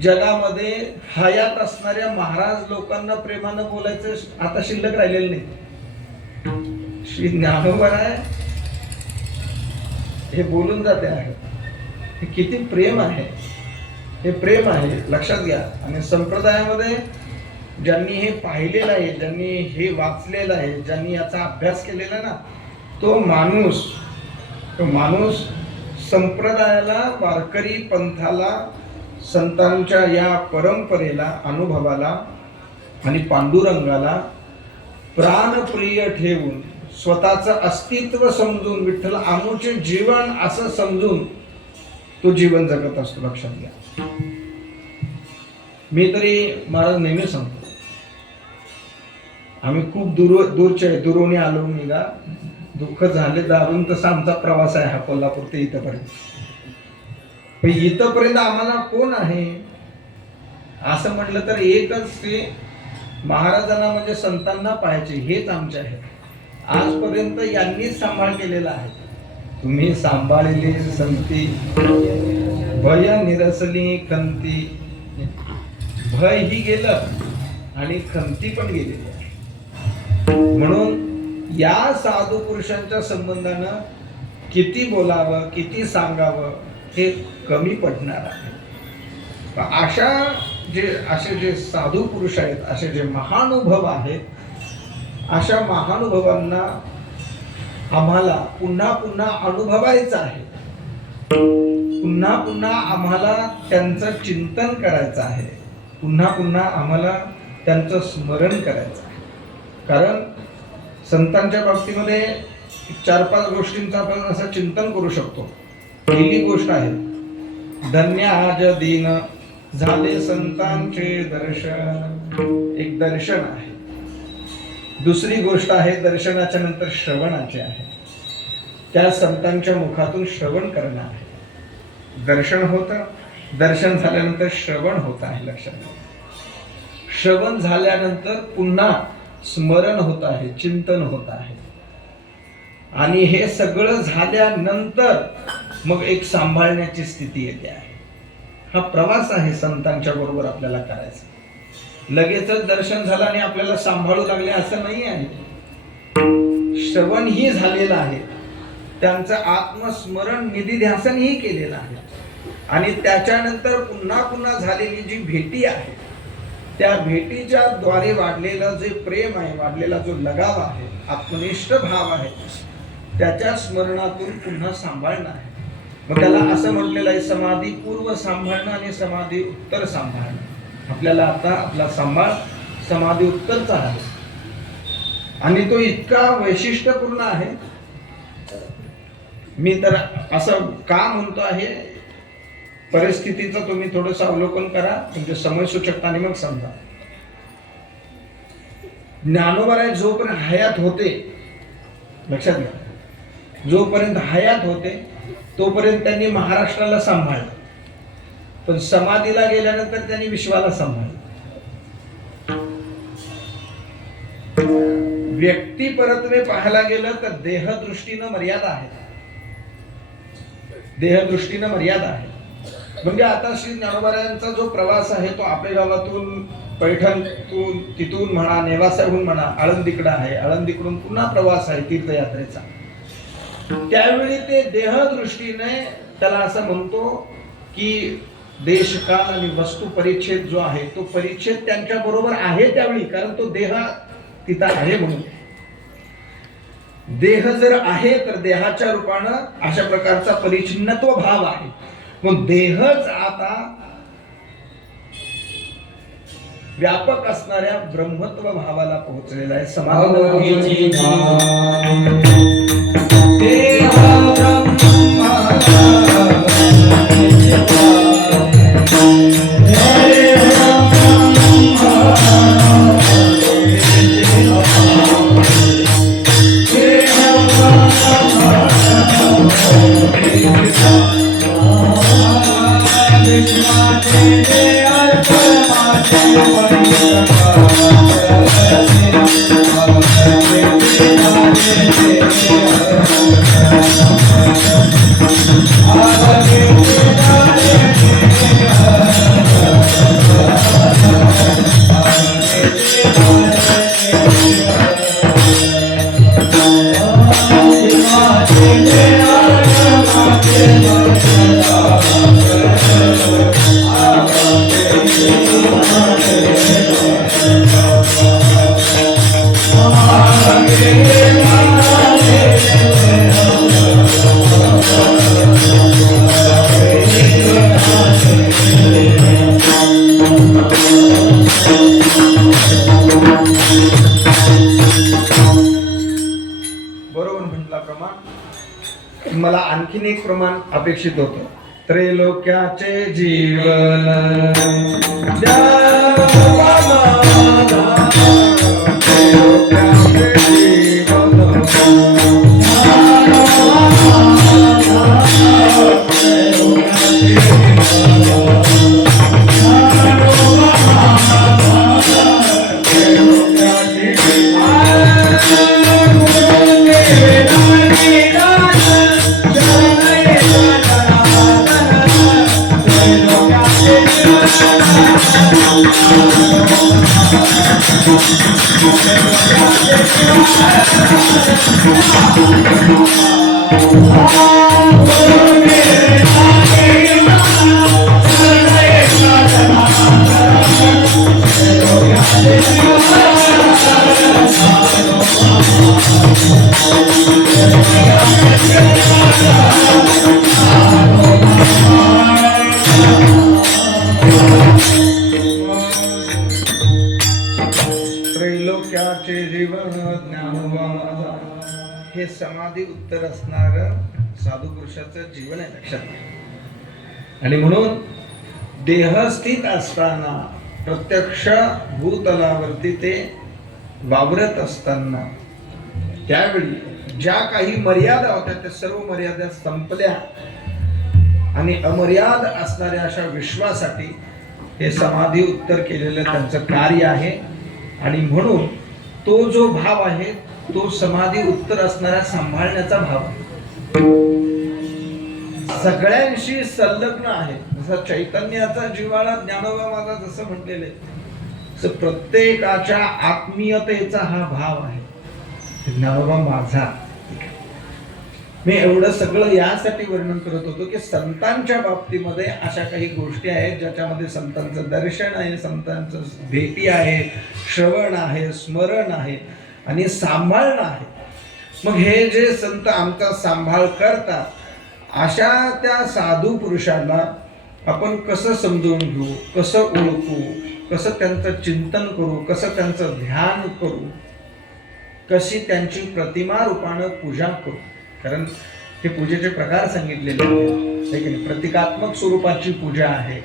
जगामध्ये हयात असणाऱ्या महाराज लोकांना प्रेमानं बोलायचं आता शिल्लक राहिलेलं नाही. श्री ज्ञानोबाराय हे बोलून जाते आहे, हे किती प्रेम आहे, हे प्रेम आहे, लक्षात घ्या. आणि संप्रदायामध्ये ज्यांनी हे पाहिलेलं आहे, ज्यांनी हे वाचलेलं आहे, ज्यांनी याचा अभ्यास केलेला ना, तो माणूस संप्रदायाला, वारकरी पंथाला, संतांच्या या परंपरेला, अनुभवाला आणि पांडुरंगाला प्राणप्रिय ठेवून, स्वतःचं अस्तित्व समजून, विठ्ठल आमूचे जीवन असं समजून तो जीवन जगत असतो. लक्षात घ्या. मी तरी महाराज नेहमी सांगतो, आम्ही खूप दुरून आलो निघा, दुःख झाले दारून, तसा आमचा प्रवास आहे हा कोल्हापूर ते इथपर्यंत. पण इथपर्यंत आम्हाला कोण आहे असं म्हटलं तर एकच, ते महाराजांना म्हणजे संतांना पाहायचे, हेच आमचे आहे. आजपर्यंत यांनीच सांभाळ केलेला आहे. तुम्ही सांभाळले संती, भय निरसली खंती. भय ही गेलं आणि खंती पण गेलेली आहे. म्हणून या साधू पुरुषांच्या संबंधानं किती बोलावं, किती सांगावं हे कमी पडणार आहे. असे जे साधू पुरुष आहेत, असे जे महानुभव आहेत, अशा महानुभवांना आम्हाला पुन्हा पुन्हा अनुभवायचं आहे. पुन्हा पुन्हा आम्हाला त्यांचं चिंतन करायचं आहे. पुन्हा पुन्हा आम्हाला त्यांचं स्मरण करायचं आहे. कारण संतांच्या बाबतीमध्ये 4-5 गोष्टींचं आपण असं चिंतन करू शकतो. पहिली गोष्ट आहे, धन्य आज दिन झाले संतांचे दर्शन. एक दर्शन आहे. दुसरी गोष्ट आहे, दर्शनाच्या नंतर श्रवणाचे आहे. त्या संतांच्या मुखातून श्रवण करणं आहे. दर्शन होतं, दर्शन झाल्यानंतर श्रवण होत आहे. लक्षात घ्या. श्रवण झाल्यानंतर पुन्हा स्मरण होत आहे, चिंतन होत आहे. आणि हे सगळं झाल्यानंतर मग एक सांभाळण्याची स्थिती येते आहे. हा प्रवास आहे संतांच्या बरोबर आपल्याला करायचा. लगेचच दर्शन झालं आणि आपल्याला सांभाळू लागले असं नाही आहे. श्रवण ही झालेलं आहे, त्यांचं आत्मस्मरण निधिध्यासन ही केलेलं आहे. आणि त्याच्यानंतर पुन्हा पुन्हा झालेली जी भेटी आहे, त्या भेटीच्या द्वारे वाढलेलं जे प्रेम आहे, वाढलेला जो लगाव आहे, आत्मनिष्ठ भाव आहे, त्याच्या स्मरणातून पुन्हा सांभाळणं आहे. मग त्याला असं म्हटलेलं आहे, समाधी पूर्व सांभाळणं आणि समाधी उत्तर सांभाळणं. आपल्याला आता आपला सांभाळ समाधी उत्तरचा आहे. आणि तो इतका वैशिष्ट्यपूर्ण आहे मी तर असं का म्हणतो आहे, परिस्थितीचं तुम्ही थोडंसं अवलोकन करा, तुमचे समय सूचकताने मग समजा. ज्ञानोबा जोपर्यंत हयात होते, लक्षात घ्या, जोपर्यंत हयात होते तोपर्यंत त्यांनी महाराष्ट्राला सांभाळलं, पण समाधीला गेल्यानंतर त्यांनी विश्वाला सांभाळलं. व्यक्ती परत्वे पाहायला गेलं तर देहदृष्टीनं मर्यादा आहे, देहदृष्टीनं मर्यादा आहे. म्हणजे आता श्री ज्ञानोबारायांचा जो प्रवास आहे तो आपल्या गावातून पैठणतून, तिथून म्हणा, नेवासाहून म्हणा, आळंदीकडे आहे, आळंदीकडून पुन्हा प्रवास आहे तीर्थयात्रेचा. त्यावेळी ते देहदृष्टीने त्याला असं म्हणतो की देशकाल आणि वस्तू परिच्छेद जो आहे तो परिच्छेद त्यांच्या बरोबर आहे त्यावेळी, कारण तो देह तिथं आहे म्हणून. देह जर आहे तर देहाच्या रूपानं अशा प्रकारचा परिच्छिन्नत्व भाव आहे. मग देहच आता व्यापक असणाऱ्या ब्रह्मत्व भावाला पोहोचलेला आहे. समाधी मला आणखीन एक प्रमाण अपेक्षित होतं. त्रैलोक्याचे जीवन हे समाधी उत्तर असणार साधू पुरुषाचं जीवन आहे, लक्षात. आणि म्हणून देहस्थित असताना प्रत्यक्ष भूतलावरती ते वावरत असताना त्यावेळी ज्या काही मर्यादा होत्या त्या सर्व मर्यादा संपल्या आणि अमर्याद असणाऱ्या अशा विश्वासाठी हे समाधी उत्तर केलेलं त्यांचं कार्य आहे. आणि म्हणून तो जो भाव आहे तो समाधी उत्तर असणारा सांभाळण्याचा भाव सगळ्यांशी संलग्न आहे. जसं चैतन्याचा जिव्हाळा ज्ञानोबा माझा जसं म्हटलेले तसं प्रत्येकाच्या आत्मीयतेचा हा भाव आहे. ज्ञानोबा माझा. मी एवढं सगळं यासाठी वर्णन करत होतो की संतांच्या बाबतीमध्ये अशा काही गोष्टी आहेत ज्याच्यामध्ये संतांचं दर्शन आहे, संतांचं भेटी आहे, श्रवण आहे, स्मरण आहे आणि सांभाळणं आहे. मग हे जे संत आमचा सांभाळ करतात अशा त्या साधू पुरुषांना आपण कसं समजून घेऊ, कसं ओळखू, कसं त्यांचं चिंतन करू, कसं त्यांचं ध्यान करू, कशी त्यांची प्रतिमा रूपानं पूजा करू. कारण हे पूजेचे प्रकार सांगितलेले आहेत. प्रतिकात्मक स्वरूपाची पूजा आहे,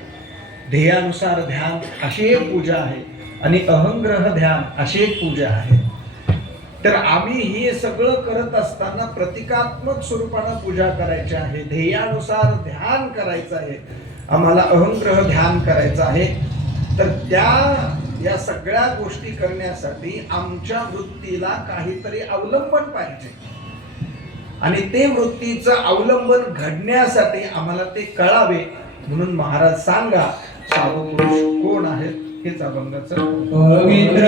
ध्येयानुसार ध्यान अशी एक पूजा आहे, आणि अहंग्रह ध्यान अशी एक पूजा आहे. तर आम्ही हे सगळं करत असताना प्रतिकात्मक स्वरूपानं पूजा करायची आहे, ध्येयानुसार ध्यान करायचं आहे, आम्हाला अहंग्रह ध्यान करायचं आहे. तर या सगळ्या गोष्टी करण्यासाठी आमच्या वृत्तीला काहीतरी अवलंबन पाहिजे, आणि ते वृत्तीचं अवलंबन घडण्यासाठी आम्हाला ते कळावे. म्हणून महाराज सांगा सावपुरुष कोण आहेत हेच अभंगाचं पवित्र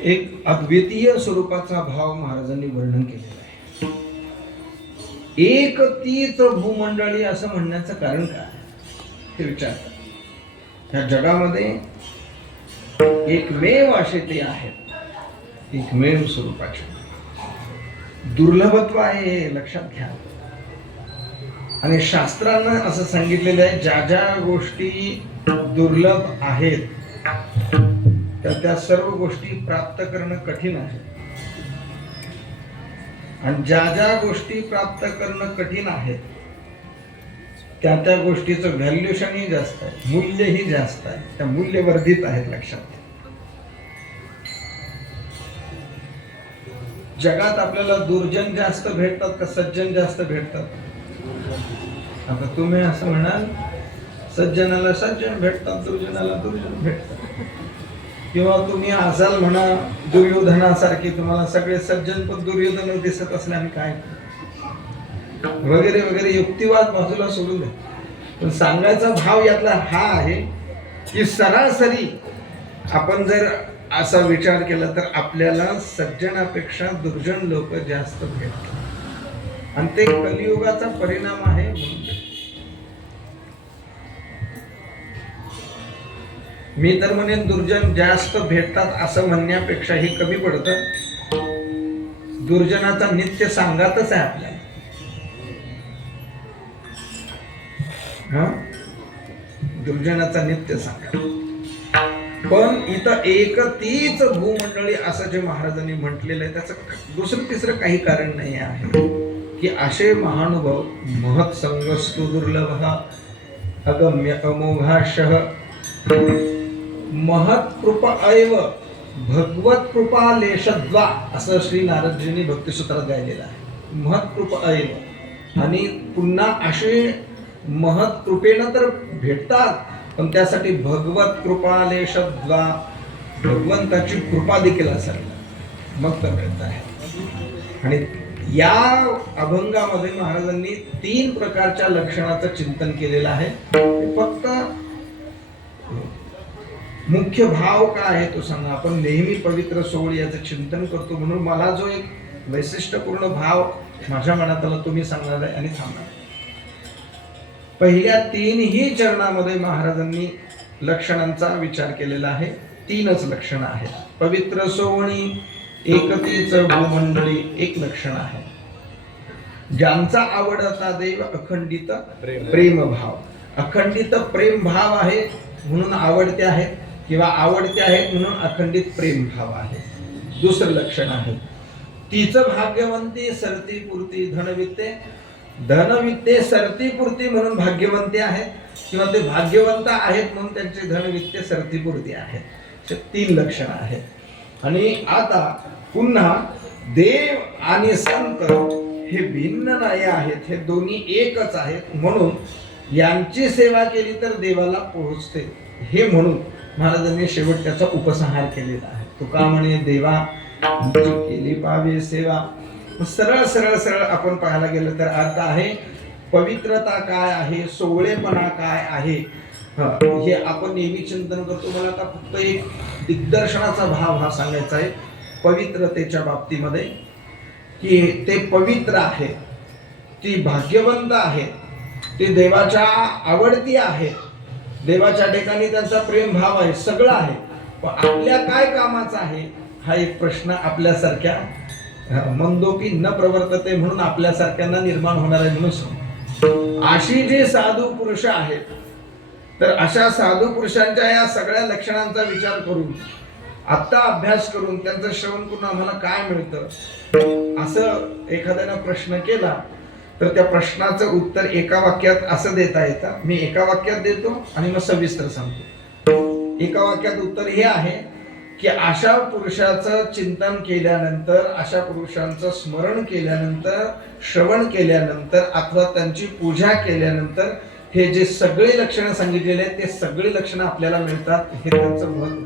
एक अद्वितीय स्वरूपाचा भाव महाराजांनी वर्णन केलेला आहे. एक तीच भूमंडळी असं म्हणण्याचं कारण काय हे विचारतात. ह्या जगामध्ये एकमेव असे ते आहेत, एकमेव स्वरूपाचे. दुर्लभत्व आहे हे लक्षात घ्या. आणि शास्त्रानं असं सांगितलेलं आहे, ज्या ज्या गोष्टी दुर्लभ आहेत तर त्या सर्व गोष्टी प्राप्त करणं कठीण आहे, आणि ज्या ज्या गोष्टी प्राप्त करणं कठीण आहेत त्या त्या गोष्टीचं व्हॅल्युएशनही जास्त आहे, मूल्यही जास्त आहे, त्या मूल्यवर्धित आहेत. लक्षात. जगात आपल्याला दुर्जन जास्त भेटतात का सज्जन जास्त भेटतात? आता तुम्ही असं म्हणाल सज्जनाला सज्जन भेटतात, दुर्जनाला दुर्जन भेटतात. किंवा तुम्ही असाल म्हणा दुर्योधनासारखे, तुम्हाला सगळे सज्जन पण दुर्योधन दिसत असल्याने काय वगैरे वगैरे युक्तिवाद बाजूला सोडून द्या. पण सांगायचा भाव यातला हा आहे की सरासरी आपण जर असा विचार केला तर आपल्याला सज्जनापेक्षा दुर्जन लोक जास्त भेटतात, आणि ते कलियुगाचा परिणाम आहे. मी तर म्हणेन दुर्जन जास्त भेटतात असं म्हणण्यापेक्षा हे कमी पडतं. दुर्जनाचा नित्य सांगातच आहे आपल्याला. दुर्जनाचा नित्य सांगा. पण इथं एक तीच भूमंडळी असं जे महाराजांनी म्हटलेलं आहे त्याचं दुसरं तिसरं काही कारण नाही आहे की असे महानुभव महत्संगस्तु दुर्लभ अगम्य अमोघाशः महत्कृपा ऐव भगवत कृपा लेशद्वा असं श्री नारदजींनी भक्तिसूत्रात गायलेलं आहे. महत्कृपा ऐव आणि पुन्हा असे महत्कृपेनं तर भेटतात पण त्यासाठी भगवत कृपा लेशद्वा भगवंताची कृपा देखील असावी मग तर मिळत आहे. आणि या अभंगामध्ये महाराजांनी 3 प्रकारच्या लक्षणाचं चिंतन केलेलं आहे. फक्त मुख्य भाव काय आहे तो सांगा. आपण नेहमी पवित्र सोहळ याचं चिंतन करतो म्हणून मला जो एक वैशिष्ट्यपूर्ण भाव माझ्या मनात आला तुम्ही सांगणार आहे आणि थांबणार. पहिल्या 3ही चरणामध्ये महाराजांनी लक्षणांचा विचार केलेला आहे. 3च लक्षणं आहेत. पवित्र सोवणी एकतीच भूमंडळी एक लक्षण आहे. ज्यांचा आवडता देव अखंडित प्रेम भाव. अखंडित प्रेम भाव आहे म्हणून आवडते आहेत किंवा आवडते आहेत म्हणून अखंडित प्रेम भाव आहे. दुसरं लक्षण आहे तीच भाग्यवंती सरती पुरती धनवित्ते. धनवित्ते सरती पुरती म्हणून भाग्यवंती आहेत किंवा ते भाग्यवंत आहेत म्हणून त्यांचे धनवित्ते सरती पुरती आहेत. 3 लक्षण आहेत. आणि आता पुन्हा देव आणि संत हे भिन्न नाही आहेत, हे दोन्ही एकच आहेत म्हणून यांची सेवा केली तर देवाला पोहोचते हे म्हणून महाराजांनी शेवट त्याचा उपसंहार केलेला आहे. तुका म्हणे देवा केली पावे सेवा. सरळ सरळ सरळ आपण पाहायला गेलं तर अर्थ आहे पवित्रता काय आहे, सोवळेपणा काय आहे हे आपण नेहमी चिंतन करतो. मला आता फक्त एक दिग्दर्शनाचा भाव हा सांगायचा आहे पवित्रतेच्या बाबतीमध्ये की ते पवित्र आहे, ती भाग्यवंत आहे, ती देवाच्या आवडती आहे, देवाच्या ठिकाणी त्यांचा प्रेम भाव आहे, सगळं आहे. पण आपल्या काय कामाचा आहे हा एक प्रश्न आपल्यासारख्या मंदोपी न प्रवर्तते म्हणून आपल्यासारख्यांना निर्माण होणार आहे. म्हणून अशी जे साधू पुरुष आहेत तर अशा साधू पुरुषांच्या या सगळ्या लक्षणांचा विचार करून आता अभ्यास करून त्यांचं श्रवण करून आम्हाला काय मिळतं असं एखाद्याने प्रश्न केला तर त्या प्रश्नाचं उत्तर एका वाक्यात असं देता येतं. मी एका वाक्यात देतो आणि मग सविस्तर सांगतो. एका वाक्यात उत्तर हे आहे की अशा पुरुषाचं चिंतन केल्यानंतर, अशा पुरुषांचं स्मरण केल्यानंतर, श्रवण केल्यानंतर अथवा त्यांची पूजा केल्यानंतर हे जे सगळे लक्षणं सांगितलेले आहेत ते सगळे लक्षणं आपल्याला मिळतात. हे त्यांचं महत्व.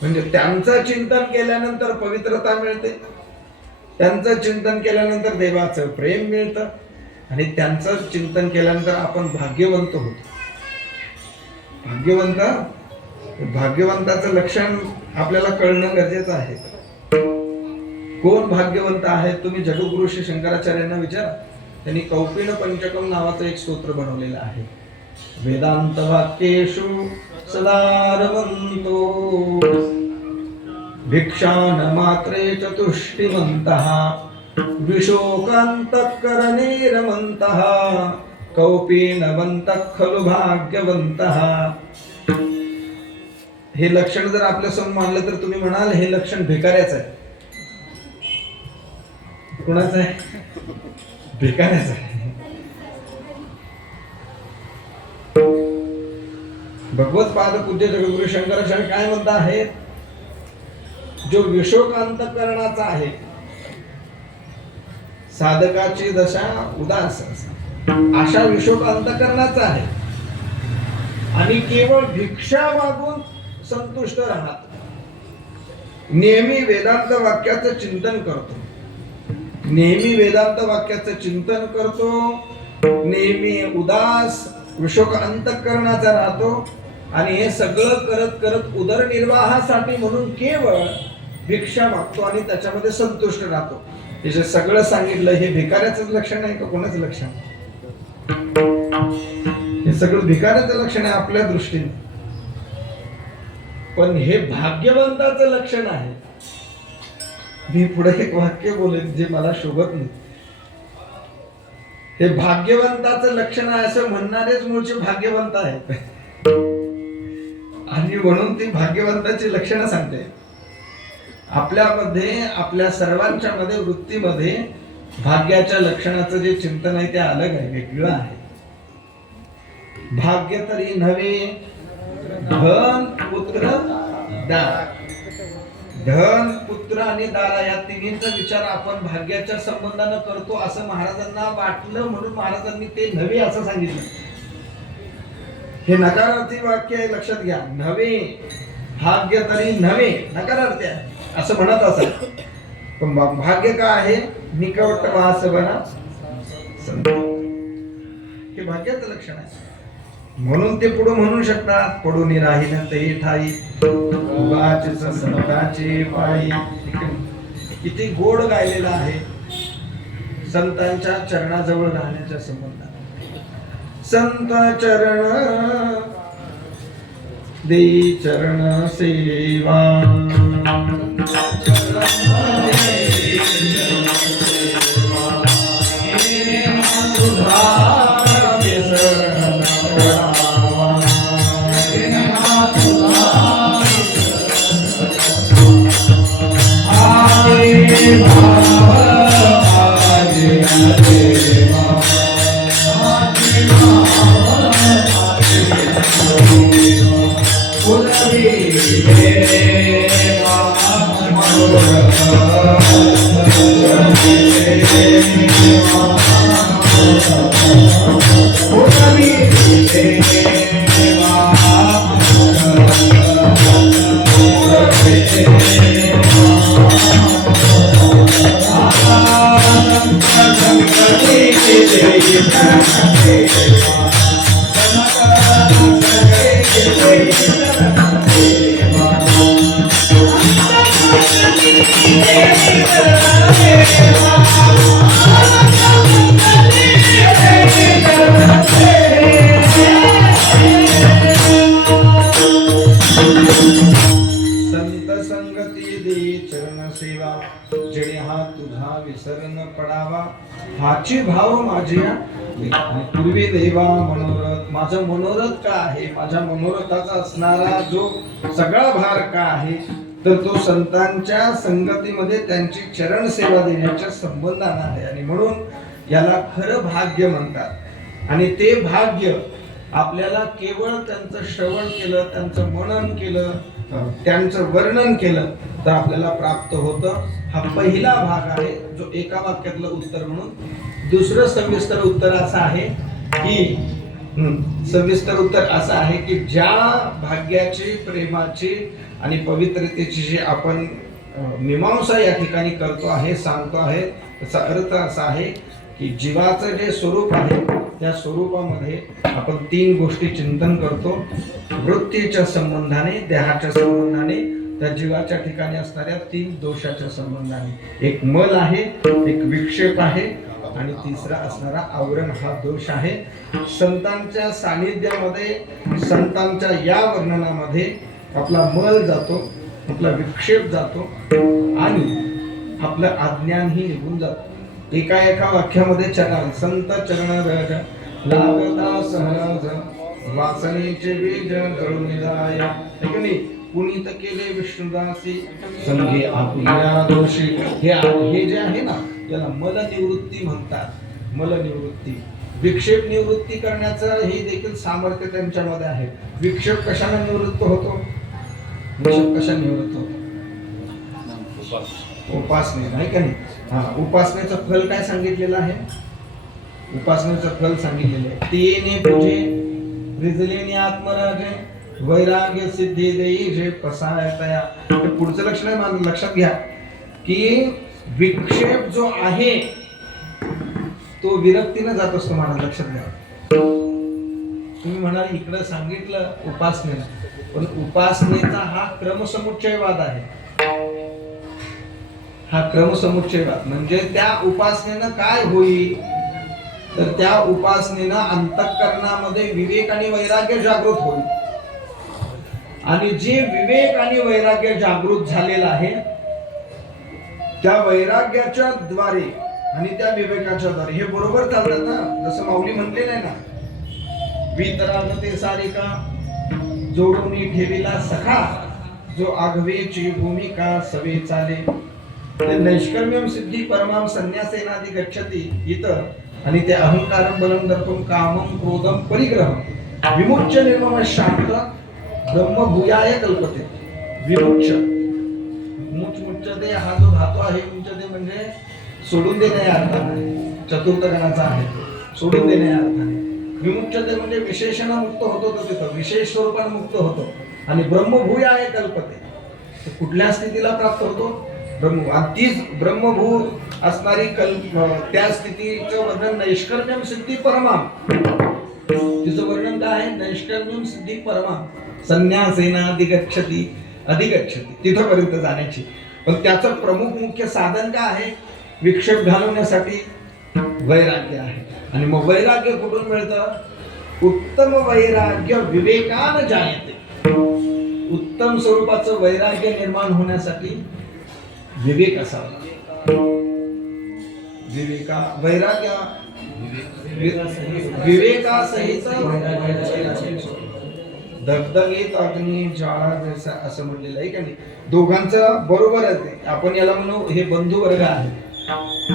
म्हणजे त्यांचं चिंतन केल्यानंतर पवित्रता मिळते, त्यांचं चिंतन केल्यानंतर देवाचं प्रेम मिळतं आणि त्यांचं चिंतन केल्यानंतर आपण भाग्यवंत होतो. भाग्यवंताचं लक्षण आपल्याला कळणं गरजेचं आहे. कोण भाग्यवंत आहे तुम्ही जगद्गुरु श्री शंकराचार्यांना विचारा. त्यांनी कौपिन पंचकम नावाचं एक स्तोत्र बनवलेलं आहे. वेदांत वाक्येषु सदारवंतो भिक्षान मात्रे चतुष्टिमन्तः विशोकान्तःकरणे रमन्तः कौपीनवन्तः खलु भाग्यवन्तः. हे लक्षण जर आपल्या समोर मानलं तर तुम्ही म्हणाल हे लक्षण भिकाऱ्याचं आहे. कोणाचं आहे? भिकाऱ्याचं आहे. भगवत पाद पूज्य जगद्गुरु शंकराचार्य काय म्हणता आहेत? जो विशोकांतकरणाचा आहे, साधकाची दशा उदास अशा विशोकांतकरणाचा आहे आणि केवळ भिक्षा मागून संतुष्ट राहत. नेहमी वेदांत वाक्याचं चिंतन करतो, नेहमी वेदांत वाक्याचं चिंतन करतो, नेहमी उदास विशोक अंतःकरणाचा राहतो आणि हे सगळं करत करत उदरनिर्वाहासाठी म्हणून केवळ भिक्षा मागतो आणि त्याच्यामध्ये संतुष्ट राहतो. हे जे सगळं सांगितलं हे भिकाऱ्याचं लक्षण आहे का कोणाचं लक्षण? हे सगळं भिकाऱ्याचं लक्षण आहे आपल्या दृष्टीने, पण हे भाग्यवंताचं लक्षण आहे. मी पुढे एक वाक्य बोलेन जे मला शोभत नाही. हे भाग्यवंताचं लक्षण आहे असं म्हणणारेच मूळचे भाग्यवंत आहेत. आणि म्हणून ती भाग्यवंताची लक्षणं सांगते. आपल्यामध्ये, आपल्या सर्वांच्या मध्ये, वृत्तीमध्ये भाग्याच्या लक्षणाचं जे चिंतन आहे ते अलग आहे, वेगळं आहे. भाग्य तरी नव्हे धन पुत्र दार. धन पुत्र आणि दारा या तिन्हीचा विचार आपण भाग्याच्या संबंधानं करतो असं महाराजांना वाटलं, म्हणून महाराजांनी ते नव्हे असं सांगितलं. हे नकारार्थी वाक्य आहे, लक्षात घ्या. नव्हे, भाग्य तरी नव्हे, नकारार्थी आहे असं म्हणत असत. पण भाग्य का आहे? निकट वास बना, हे भाग्याचं लक्षण आहे. म्हणून ते पुढे म्हणू शकतात, पडून राहील ते ठाई उगाच संतांचे पायी. किती गोड गायलेला आहे संतांच्या चरणाजवळ राहण्याच्या संबंधात. संत चरण दे चरण सेवा, जेणे हा तुझा विसरण पडावा, हाची भाव माझ्या पूर्वी देवा मनोरथ. माझं मनोरथ का आहे? माझ्या मनोरथाचा असणारा जो सगळा भार का आहे? तर तो संतांच्या संगतीमध्ये त्यांची चरण सेवा देण्याच्या संबंधाने आहे. आणि म्हणून याला खरं भाग्य म्हणतात. आणि ते भाग्य आपल्याला केवळ त्यांचं श्रवण केलं, त्यांचं मनन केलं, त्यांचं वर्णन केलं तर आपल्याला प्राप्त होतं. हा पहिला भाग आहे जो एका वाक्यातलं उत्तर म्हणून. दुसरं सविस्तर उत्तर असं आहे की सविस्तर उत्तर असं आहे की ज्या भाग्याची, प्रेमाची आणि पवित्रतेची जी आपण मीमांसा या ठिकाणी करतो आहे, सांगतो आहे, त्याचा अर्थ असा आहे की जीवाचं जे स्वरूप आहे त्या स्वरूपामध्ये आपण तीन गोष्टी चिंतन करतो. वृत्तीच्या संबंधाने, देहाच्या संबंधाने, त्या जीवाच्या ठिकाणी असणाऱ्या तीन दोषाच्या संबंधाने. एक मल आहे, एक विक्षेप आहे आणि तिसरा असणारा आवरण हा दोष आहे. संतांच्या सानिध्यामध्ये, संतांच्या या वर्णनामध्ये आपला मल जातो, आपला विक्षेप जातो आणि आपलं अज्ञानही निघून जातं. एका वाक्यामध्ये चरण, संत चरण रज लागता सहज, वासनेचे बीज जळून जाय. पुनीत केले विष्णुदासी, संगे आपल्या दोषी. हे जे आहे ना, याला मल निवृत्ती म्हणतात. मल निवृत्ती, विक्षेप निवृत्ती करण्याचं हे देखील सामर्थ्य त्यांच्यामध्ये आहे. विक्षेप कशाने निवृत्त होतो? विक्षेप कशा निवृत्त होतो? उपासने, नाही का नाही? उपासनेचं फल काय सांगितलेलं आहे? उपासनेचं फल सांगितलेलं आहे, तिने तुझे रिजलेने आत्मराजे, वैराग्य सिद्धी देई जे पसाय तया. हे पुढचं लक्षण आहे, मला लक्षात घ्या की विक्षेप जो आहे तो विरक्तीने जात असतो. मला लक्षात घ्या. तुम्ही म्हणाल इकडं सांगितलं उपासनेला, पण उपासनेचा हा क्रमसमुच्चयवाद आहे. हा क्रमसमुच्चयवाद म्हणजे त्या उपासनेनं काय होईल तर त्या उपासनेनं अंतःकरणामध्ये विवेक आणि वैराग्य जागृत होईल. आणि जे विवेक आणि वैराग्य जागृत झालेलं आहे त्या वैराग्याच्या द्वारे आणि त्या विवेकाच्या द्वारे हे बरोबर चालतात ना. जसं माऊली म्हणलेलं आहे ना, वितरागते सारिका जोडून ठेविला सखा, जो आघवेची भूमिका सवे चाले. नैष्कर्म्यम सिद्धी परमाम संन्यासेनादि गच्छति इतर. आणि ते अहंकारम बलम दर्पम कामम क्रोधम परिग्रह विमुच्य निर्मम शांत ब्रह्म भूयाय कल्पते. विमुच्य मुच्मुच्यते हा जो धातू आहे, मुच्यते म्हणजे सोडून देणे या अर्थाने, चतुर्थ गणाचा आहे, सोडून देणे या अर्थाने. विमुच्यते म्हणजे विशेषण मुक्त होतो, तो तिथं विशेष स्वरूपाने मुक्त होतो. आणि ब्रह्मभूयाय कल्पते, कुठल्या स्थितीला प्राप्त होतो? ब्रह्म. तीच ब्रह्मभू असणारी त्या स्थितीचं वर्णन नैष्कर्म्यम सिद्धी परमाम. तिचं वर्णन काय आहे? नैष्कर्म्यम सिद्धी परमाम संन्यासेना अधिगच्छति तिथपर्यंत जाण्याची. पण त्याचं प्रमुख मुख्य साधन काय आहे? विक्षेप घालवण्यासाठी वैराग्य आहे. आणि मग वैराग्य कुठून मिळतं? उत्तम वैराग्य विवेकान जायते. उत्तम स्वरूपाचं वैराग्य निर्माण होण्यासाठी विवेक असावा. वैराग्य विवेकासहित दगदगीत अग्नी ज्वाळा जैसा असं म्हणलेलं आहे का नाही. दोघांचं बरोबर आहे. आपण याला म्हणू हे बंधू वर्ग आहे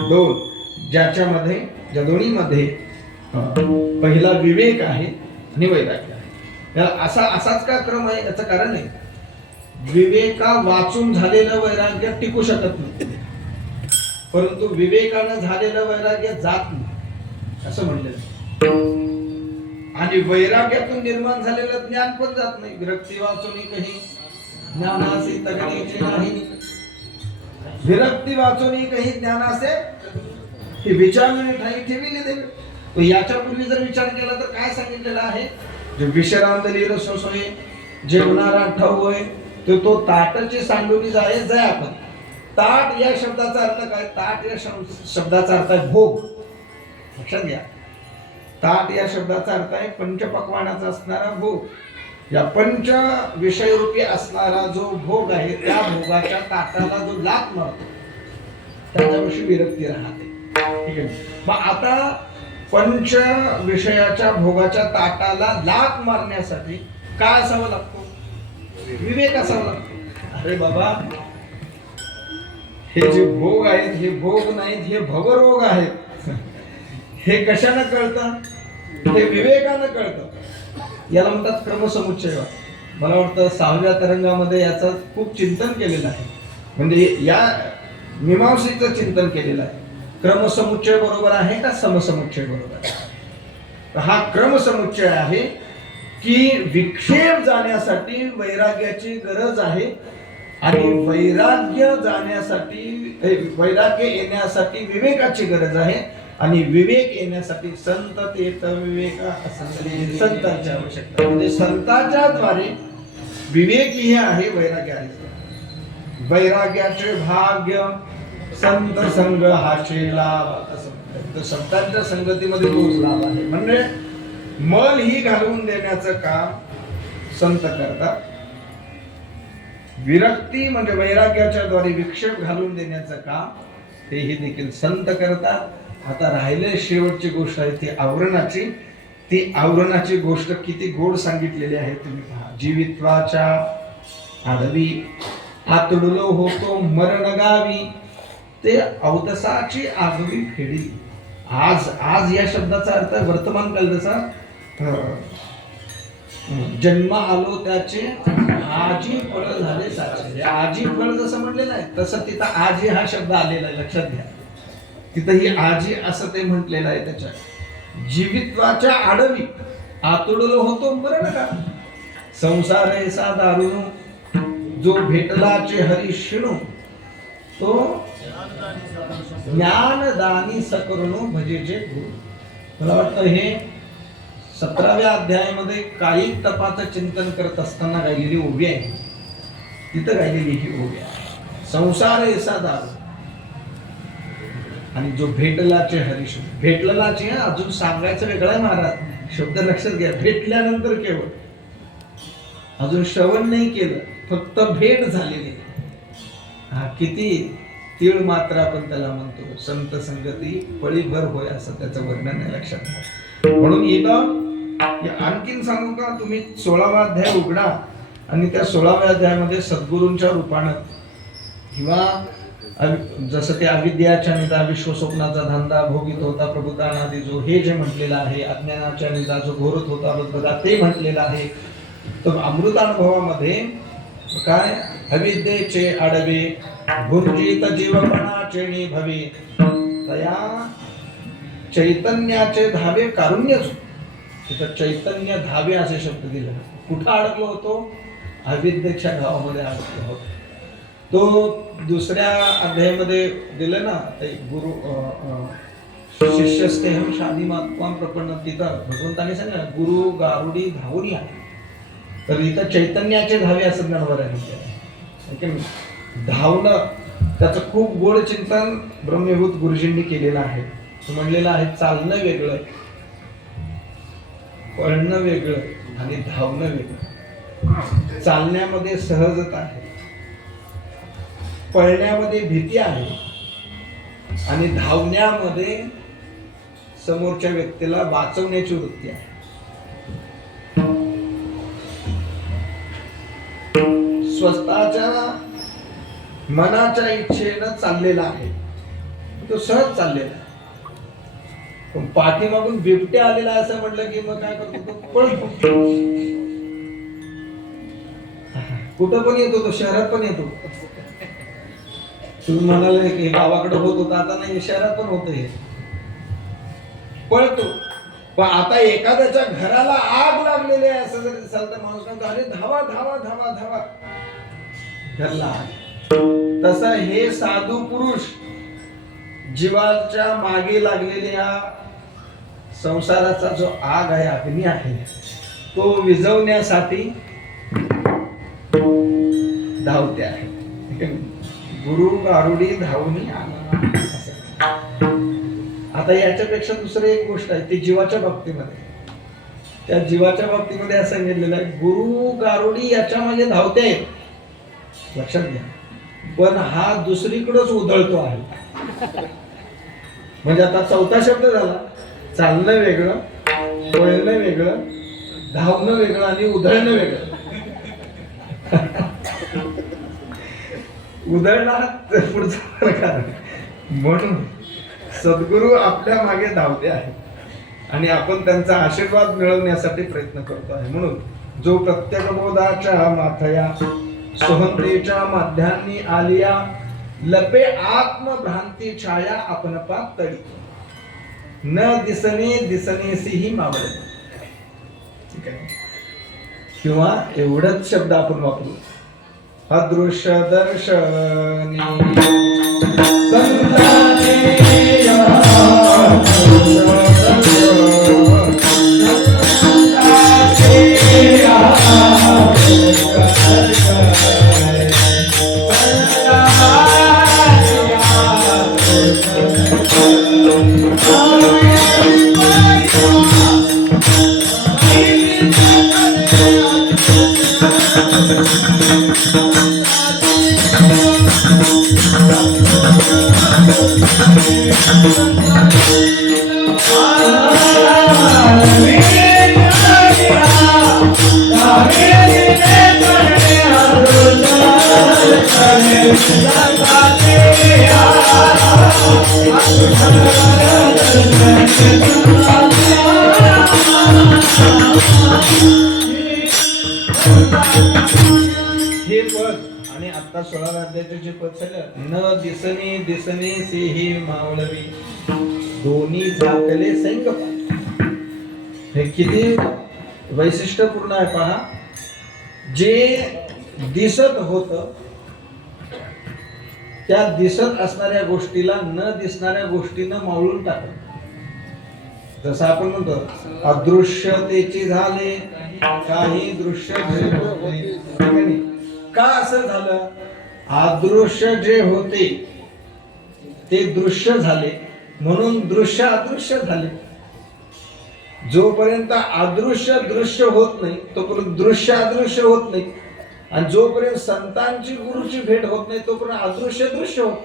दोन, ज्या दोन्हीमध्ये पहिला विवेक आहे आणि वैराग्य आहे. असाच का क्रम आहे? याचं कारण आहे विवेका वाचून झालेलं वैराग्य टिकू शकत नाही, परंतु विवेकानं झालेलं वैराग्य जात नाही असं म्हणलेलं. आणि वैराग्यातून निर्माण झालेलं ज्ञान पण जात नाही. विरक्ती वाचून काही ज्ञानासे तगणीचे नाही. विरक्ती वाचून काही ज्ञानासे हे विचार ठाई ठेविले देवे. याच्यापूर्वी जर विचार केला तर काय सांगितलेलं आहे? जे विश्रांतली रसोय जेवणारा ठाऊ होय तो ताटची सांडुली जाय जय. आपण ताट या शब्दाचा अर्थ काय? ताट या शब्दाचा अर्थ आहे भोग. लक्षात घ्या, ताट या शब्दाचा अर्थ आहे पंचपक्वानाचा असणारा भोग. या पंच विषयरूपी असणारा जो भोग आहे त्या भोगाच्या ताटाला जो लात मारतो त्याच्याविषयी विरक्ती राहते. ठीक आहे. मग आता पंच विषयाच्या भोगाच्या ताटाला लात मारण्यासाठी काय असावं लागतो? विवेक असावा लागतो. अरे बाबा, हे जे भोग आहेत हे भोग नाहीत, हे भवरोग आहेत. हे कशानं कळतं? हे विवेकानं कळतं. याला म्हणतात क्रमसमुच्चय. मला वाटतं 6व्या तरंगामध्ये याचं खूप चिंतन केलेलं आहे. म्हणजे या मीमांसेचं चिंतन केलेलं आहे. क्रमसमुच्चय बरोबर आहे का समसमुच्चय बरोबर आहे? हा क्रमसमुच्चय आहे की विक्षेप जाण्यासाठी वैराग्याची गरज आहे आणि वैराग्य येण्यासाठी विवेकाची गरज आहे आणि विवेक येण्यासाठी संत तेत विवेक संतांची आवश्यकता. म्हणजे संतांच्या द्वारे विवेक हे आहे, वैराग्य आहे. वैराग्याचे भाग्य संत संग हाचे लाभ. असं संतांच्या संगतीमध्ये तोच लाभ आहे. म्हणजे मल ही घालवून देण्याचं काम संत करतात. विरक्ती म्हणजे वैराग्याच्या द्वारे विक्षेप घालून देण्याचं काम तेही देखील संत करतात. आता राहिले शेवटची गोष्ट आहे ती आवरणाची. ती आवरणाची गोष्ट किती गोड सांगितलेली आहे तुम्ही पहा. जीवित्वाच्या आडवी आतडलो होतो मरण गावी, ते अवतसाची आगवी फेडी. आज या शब्दाचा अर्थ वर्तमान काल. जसा जन्म आलो त्याचे आजी फळ झाले साचे. आजी फळ जसं म्हटलेलं आहे तसं तिथं आजी हा शब्द आलेला आहे. लक्षात घ्या, तिथं ही आजी असं ते म्हटलेलं आहे. त्याच्या जीवित्वाच्या आडवी आतुडलो होतो मरण का, संसार ऐसा दारुण जो भेटलाचे हरी शिणू, तो ज्ञानदानी सकरुणो भजेचे गुरु. मला वाटतं हे 17व्या अध्यायामध्ये काही तपाचं चिंतन करत असताना गायलेली ओवी आहे. तिथं गायलेली ही ओवी आहे. संसार ऐसा दारू आणि जो भेटलाचे हरिशब्द, भेटलेलाचे अजून सांगायचं वेगळं आहे महाराज, शब्द लक्षात घ्या, भेटल्यानंतर केवळ, अजून श्रवण नाही केलं, फक्त भेट झालेली. हा किती तीळ मात्र आपण त्याला म्हणतो, संत संगती पळीभर होय असं त्याचं वर्णन आहे, लक्षात घ्या. म्हणून इथं आणखीन सांगू का, तुम्ही 16वा अध्याय उघडा आणि त्या 16व्या अध्यायामध्ये सद्गुरूंच्या रूपानं किंवा जसं ते अविद्याच्या निदा विश्वस्वप्नाचा धंदा भोगित होता प्रभुतानादी जो, हे जे म्हटलेलं आहे, अज्ञानाच्या निदा जो घोरत होता बद्दला ते म्हटलेलं आहे. तर अमृतानुभवामध्ये काय, अविद्येचे आडवे गुंजित जीवपणाचे भवे, तया चैतन्याचे धावे कारुण्यच. तिथं चैतन्य धावे असे शब्द दिले. कुठं अडकलो होतो? अविद्येच्या गावामध्ये अडकलो होतो. तो दुसऱ्या अध्यायामध्ये दिलं ना, ते गुरु शिष्यस्तेहम शादीमात्मा प्रपन्न, तिथं भगवंताने सांगितलं गुरु गारुडी धावून आहे. तर इथं चैतन्याचे धावे असं ज्ञानवर आहे. धावणं त्याचं खूप गोड चिंतन ब्रह्मभूत गुरुजींनी केलेलं आहे. म्हणलेलं आहे चालणं वेगळं, पळणं वेगळं आणि धावणं वेगळं. चालण्यामध्ये सहजता आहे, पळण्यामध्ये भीती आहे आणि धावण्यामध्ये समोरच्या व्यक्तीला वाचवण्याची वृत्ती आहे. स्वतःच्या मनाच्या इच्छेनं चाललेला आहे, तो सहज चाललेला आहे. पण पाठीमागून बिबट्या आलेला असं म्हटलं की मग काय करतो तो, पळतो. कुठं पण येतो तो, शहरात पण येतो. तुम्ही म्हणाले की गावाकडे होत होता, आता नाही, शहरात पण होत, हे पळतो. पण आता एखाद्याच्या घराला आग लागलेली आहे असं जर दिसाल तर माणूस म्हणतो अरे धावा धावा धावा धावा, घरला. तसं हे साधू पुरुष जीवाच्या मागे लागलेल्या संसाराचा जो आग आहे, अग्नी आहे, तो विझवण्यासाठी धावते आहे. गुरु गारुडी धावून आला. आता याच्यापेक्षा दुसरी एक गोष्ट आहे, ती जीवाच्या बाबतीमध्ये. त्या जीवाच्या बाबतीमध्ये असं सांगितलेलं आहे, गुरु गारुडी याच्या मागे धावते, लक्षात घ्या. पण हा दुसरीकडेच उधळतो आहे. म्हणजे आता चौथा शब्द झाला, चालणं वेगळं, पळणं वेगळं, धावणं वेगळं आणि उधळणं वेगळं. उधळणार पुढचा प्रकार. म्हणून सद्गुरू आपल्या मागे धावते आहे आणि आपण त्यांचा आशीर्वाद मिळवण्यासाठी प्रयत्न करतो आहे. म्हणून जो प्रत्येक बोधाच्या माथया सोहंतेच्या माध्यांनी आलिया, लपे आत्मभ्रांती छाया आपण पातळी, न दिसणे दिसणेसीही मावळे. ठीक आहे, किंवा एवढंच शब्द आपण वापरू, अदृश्य दर्शनी हे पद आणि आता 16व्या अध्यायाचे जे पद झालं, न दिसणे दिसणे सेही मावळवी, दोन्ही झाकले सैंगपात. हे किती वैशिष्ट्यपूर्ण आहे पहा. जे दिसत होत त्या दिसत असणाऱ्या गोष्टीला न दिसणाऱ्या गोष्टीनं मावळून टाकलं. जसं आपण म्हणतो अदृश्यतेची झाले काही दृश्य का असं झालं? अदृश्य जे होते ते दृश्य झाले म्हणून दृश्य अदृश्य झाले. जोपर्यंत अदृश्य दृश्य होत नाही तोपर्यंत दृश्य अदृश्य होत नाही, आणि जोपर्यंत संतांची गुरुची भेट होत नाही तोपर्यंत अदृश्य दृश्य होत.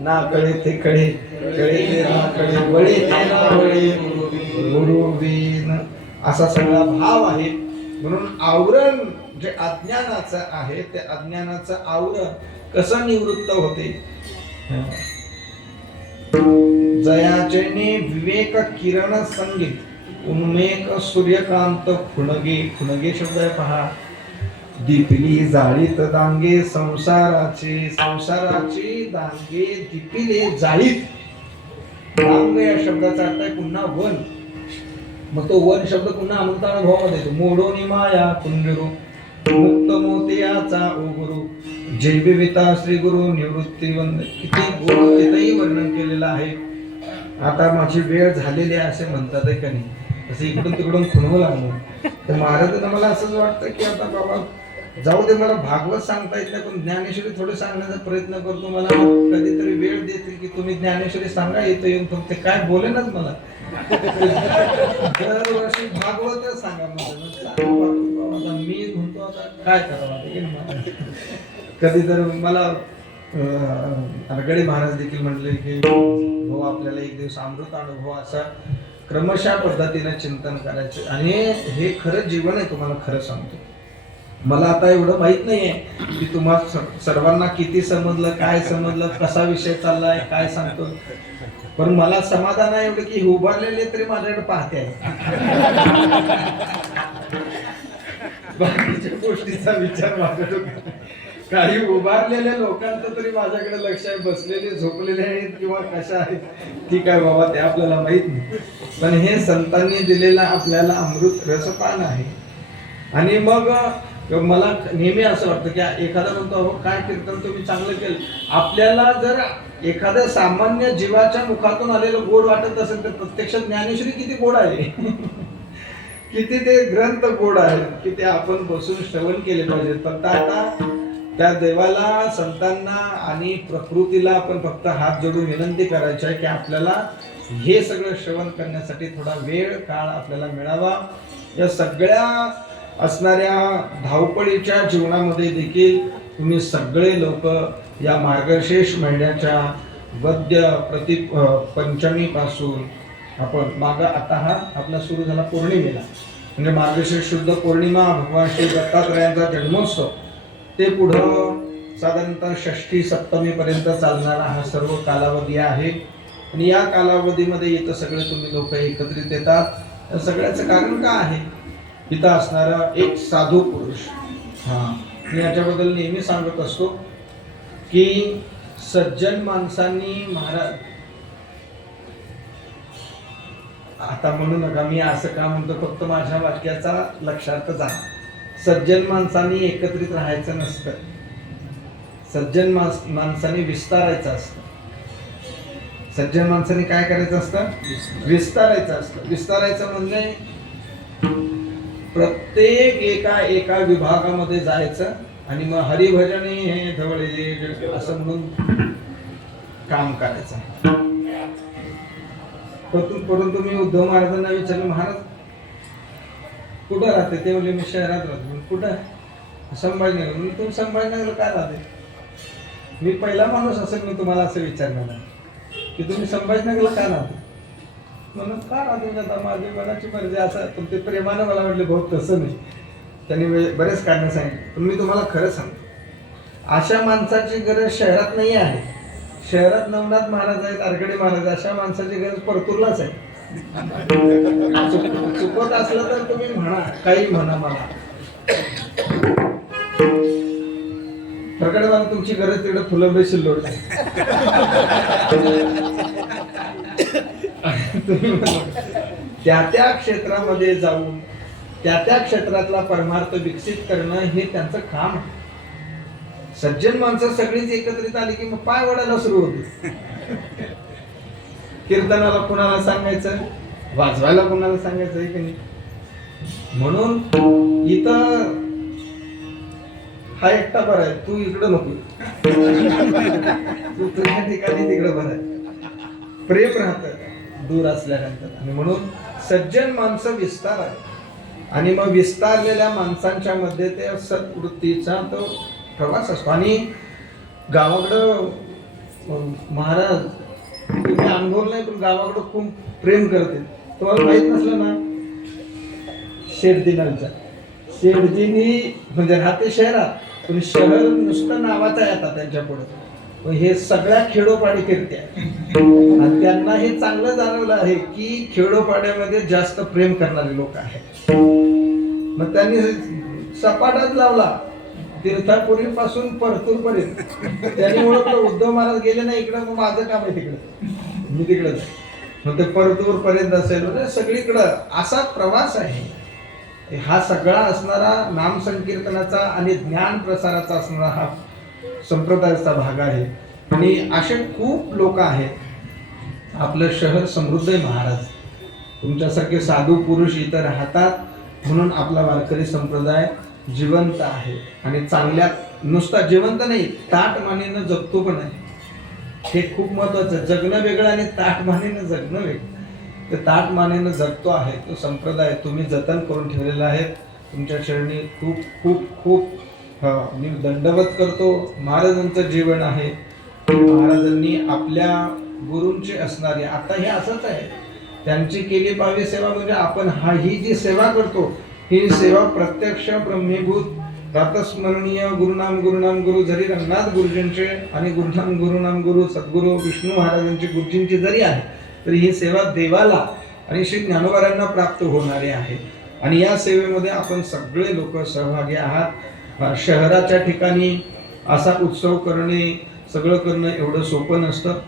ना कळे ते कळे, कळे ते ना कळे, वळे ते ना वळे, गुरु विन, असा सगळा भाव आहे. म्हणून आवरण जे अज्ञानाचं आहे ते अज्ञानाचं आवरण कसं निवृत्त होते. जयाचे विवेक किरण संगीत उन्मेक सूर्यकांत खुणगे. खुणगे शब्द आहे पहा. दिपली जाळीत दांगे संसाराचे, संसाराचे दांगे दिपिले जाळीत. दांग या शब्दाचा अर्थ आहे पुन्हा वन. मग तो वन शब्द पुन्हा अमृतानुभवामध्ये येतो. मोडोनी माया कुंजरू मुक्त मोत्याचा ओ गुरु, जैविता श्री गुरु निवृत्ती वंद. किती गोड तिथेही वर्णन केलेलं आहे. आता माझी वेळ झालेली आहे असे म्हणतात आहे का नाही, असं इकडून तिकडून खुणवू लागलो. तर महाराजांना मला असंच वाटतं की आता बाबा जाऊ दे, मला भागवत सांगता येत नाही पण ज्ञानेश्वरी थोडे सांगण्याचा प्रयत्न करतो. मला कधीतरी वेळ देतील की तुम्ही ज्ञानेश्वरी सांगा, येतो येऊन फक्त काय बोलेनच मला. दरवर्षी भागवत सांगा मला, मी म्हणतो आता काय करावं. कधीतरी मला गडी महाराज देखील म्हटले की हो आपल्याला एक दिवस अमृत अनुभव असा क्रमशः पद्धतीने चिंतन करायचे. आणि हे खरं जीवन आहे. तुम्हाला खरं सांगतो, मला आता एवढं माहित नाहीये की तुम्हाला सर्वांना किती समजलं, काय समजलं, कसा विषय चाललाय, काय सांगतो. पण मला समाधान आहे एवढं की उभारलेले तरी माझ्याकडे पाहते आहे. बाकीच्या गोष्टीचा विचार माझ्याकडे, काही उभारलेल्या लोकांचं तरी माझ्याकडे लक्ष आहे. बसलेले झोपलेले आहेत किंवा कशा आहेत ठीक आहे बाबा, ते आपल्याला माहित नाही. पण हे संतांनी दिलेला आपल्याला अमृत रसपान आहे. आणि मग मला नेहमी असं वाटतं की एखादा म्हणतो हो काय कीर्तन तुम्ही चांगलं केलं. आपल्याला जर एखाद्या सामान्य जीवाच्या मुखातून आलेलं गोड वाटत असेल तर प्रत्यक्षात ज्ञानेश्वरी किती गोड आहे. किती ते ग्रंथ गोड आहेत की ते आपण बसून श्रवण केले पाहिजेत. फक्त आता त्या देवाला, संतांना आणि प्रकृतीला आपण फक्त हात जोडून विनंती करायची आहे की आपल्याला हे सगळं श्रवण करण्यासाठी थोडा वेळ काळ आपल्याला मिळावा. या सगळ्या असणाऱ्या धावपळीच्या जीवनामध्ये देखील तुम्ही सगळे लोक या मार्गशीर्ष महिन्याच्या वद्य पंचमी पासून आपण आता हा आपला सुरू झाला पौर्णिमेला, म्हणजे मार्गशीर्ष शुद्ध पौर्णिमा, भगवान श्री दत्तात्रयांचा जन्मोत्सव, ते पुढं साधारणतः षष्ठी सप्तमी पर्यंत चालणारा हा सर्व कालावधी आहे. आणि या कालावधीमध्ये इथं सगळे तुम्ही लोक एकत्रित येतात. या सगळ्याचं कारण काय आहे? इथं असणारा एक साधू पुरुष, मी याच्याबद्दल नेहमी सांगत असतो की सज्जन माणसांनी महाराज, आता म्हणू नका मी असं का म्हणतो, फक्त माझ्या वाक्याचा लक्षात जा. सज्जन माणसांनी एकत्रित राहायचं नसतं, सज्जन माणसांनी विस्तारायचं असतं. सज्जन माणसांनी काय करायचं असतं? विस्तारायचं असतं. विस्तारायचं म्हणजे प्रत्येक एका विभागामध्ये जायचं आणि मग हरिभजनी हे धवळे असं म्हणून काम करायचं. परंतु मी उद्धव महाराजांना विचारलं, महाराज कुठं राहते? ते बोलले मी शहरात राहतो. कुठं? संभाजीनगर. मी तुम्ही संभाजीनगरला काय राहते? मी पहिला माणूस असेल मी तुम्हाला असं विचारणार की तुम्ही संभाजीनगरला काय राहते म्हणून. का राहते आता माझी मनाची मर्जी असं. पण ते प्रेमानं मला म्हटले बहुत तसं नाही. त्यांनी बरेच कारण सांगितले. पण मी तुम्हाला खरं सांगतो, अशा माणसाची गरज शहरात नाही आहे. शहरात नवनाथ महाराज आहेत, आरकडे महाराज, अशा माणसाची गरज परतूरलाच आहे. चुकत असलं तर तुम्ही म्हणा, काही म्हणा मला. प्रकट मला तुमची गरज तिकडे फुलंबे शिल्लोड नाही. त्या क्षेत्रामध्ये जाऊन त्या क्षेत्रातला परमार्थ विकसित करणं हे त्यांचं काम आहे. सज्जन माणसं सगळीच एकत्रित आली की मग पाय वडायला सुरू होते. कीर्तनाला कुणाला सांगायचं, वाजवायला कुणाला सांगायचं की नाही. म्हणून इथं हा एकटा बरा आहे, तू इकडं नको, तू तुझ्या ठिकाणी तिकडं बरा आहे. प्रेम राहतं दूर असल्यानंतर. आणि म्हणून सज्जन माणसं विस्तार आहे. आणि मग विस्तारलेल्या माणसांच्या मध्ये ते सद्वृत्तीचा तो प्रवास असतो. आणि गावाकडं महाराज तुम्ही अनुभव नाही, पण गावाकडं खूप प्रेम करते. तुम्हाला माहित नसलं ना, शेठदिनांचा शेठजीनी म्हणजे राहते शहरात, पण शहर नुसतं नावाचा येतात त्यांच्या पुढे. हे सगळ्या खेडोपाडी फिरते आणि त्यांना हे चांगलं जाणवलं आहे की खेडोपाड्यामध्ये जास्त प्रेम करणारे लोक आहेत. मग त्यांनी सपाटाच लावला तीर्थापुरी पासून परतूर पर्यंत. त्यांनी ओळखलं उद्धव महाराज गेले नाही इकडं, मग माझं काम आहे तिकडं, मी तिकडे जाईल. मग ते परतूर पर्यंत असेल म्हणजे सगळीकडं असा प्रवास आहे. हा सगळा असणारा नाम संकीर्तनाचा आणि ज्ञान प्रसाराचा असणारा हा संप्रदायाचा भाग आहे. आणि असे खूप लोक आहेत. आपलं शहर समृद्ध आहे महाराज. तुमच्यासारखे साधू पुरुष इथं राहतात म्हणून आपला वारकरी संप्रदाय जिवंत आहे. आणि चांगल्या नुसता जिवंत नाही, ताटमानेनं जगतो पण आहे. हे खूप महत्वाचं आहे. जगणं वेगळं आणि ताटमानेनं जगणं वेगळं. ते ताटमानेनं जगतो आहे तो संप्रदाय तुम्ही जतन करून ठेवलेला आहे. तुमच्या चरणी खूप खूप खूप मी दंडवत करतो. महाराजांचं जीवन आहे. महाराजांनी आपल्या गुरूंची असणारी, आता हे असंच आहे, त्यांची केली पाहावी सेवा म्हणजे आपण ही जी सेवा करतो ही सेवा प्रत्यक्ष ब्रह्मीभूत प्रातस्मरणीय गुरुनाम गुरु जरी रंगनाथ गुरुजींचे आणि गुरुनाम गुरु सद्गुरू विष्णू महाराजांची गुरुजींची जरी आहे, तरी ही सेवा देवाला आणि श्री ज्ञानोबारांना प्राप्त होणारी आहे. आणि या सेवेमध्ये आपण सगळे लोक सहभागी आहात. शहराच्या ठिकाणी असा उत्सव करणे, सगळं करणं एवढं सोपं नसतं.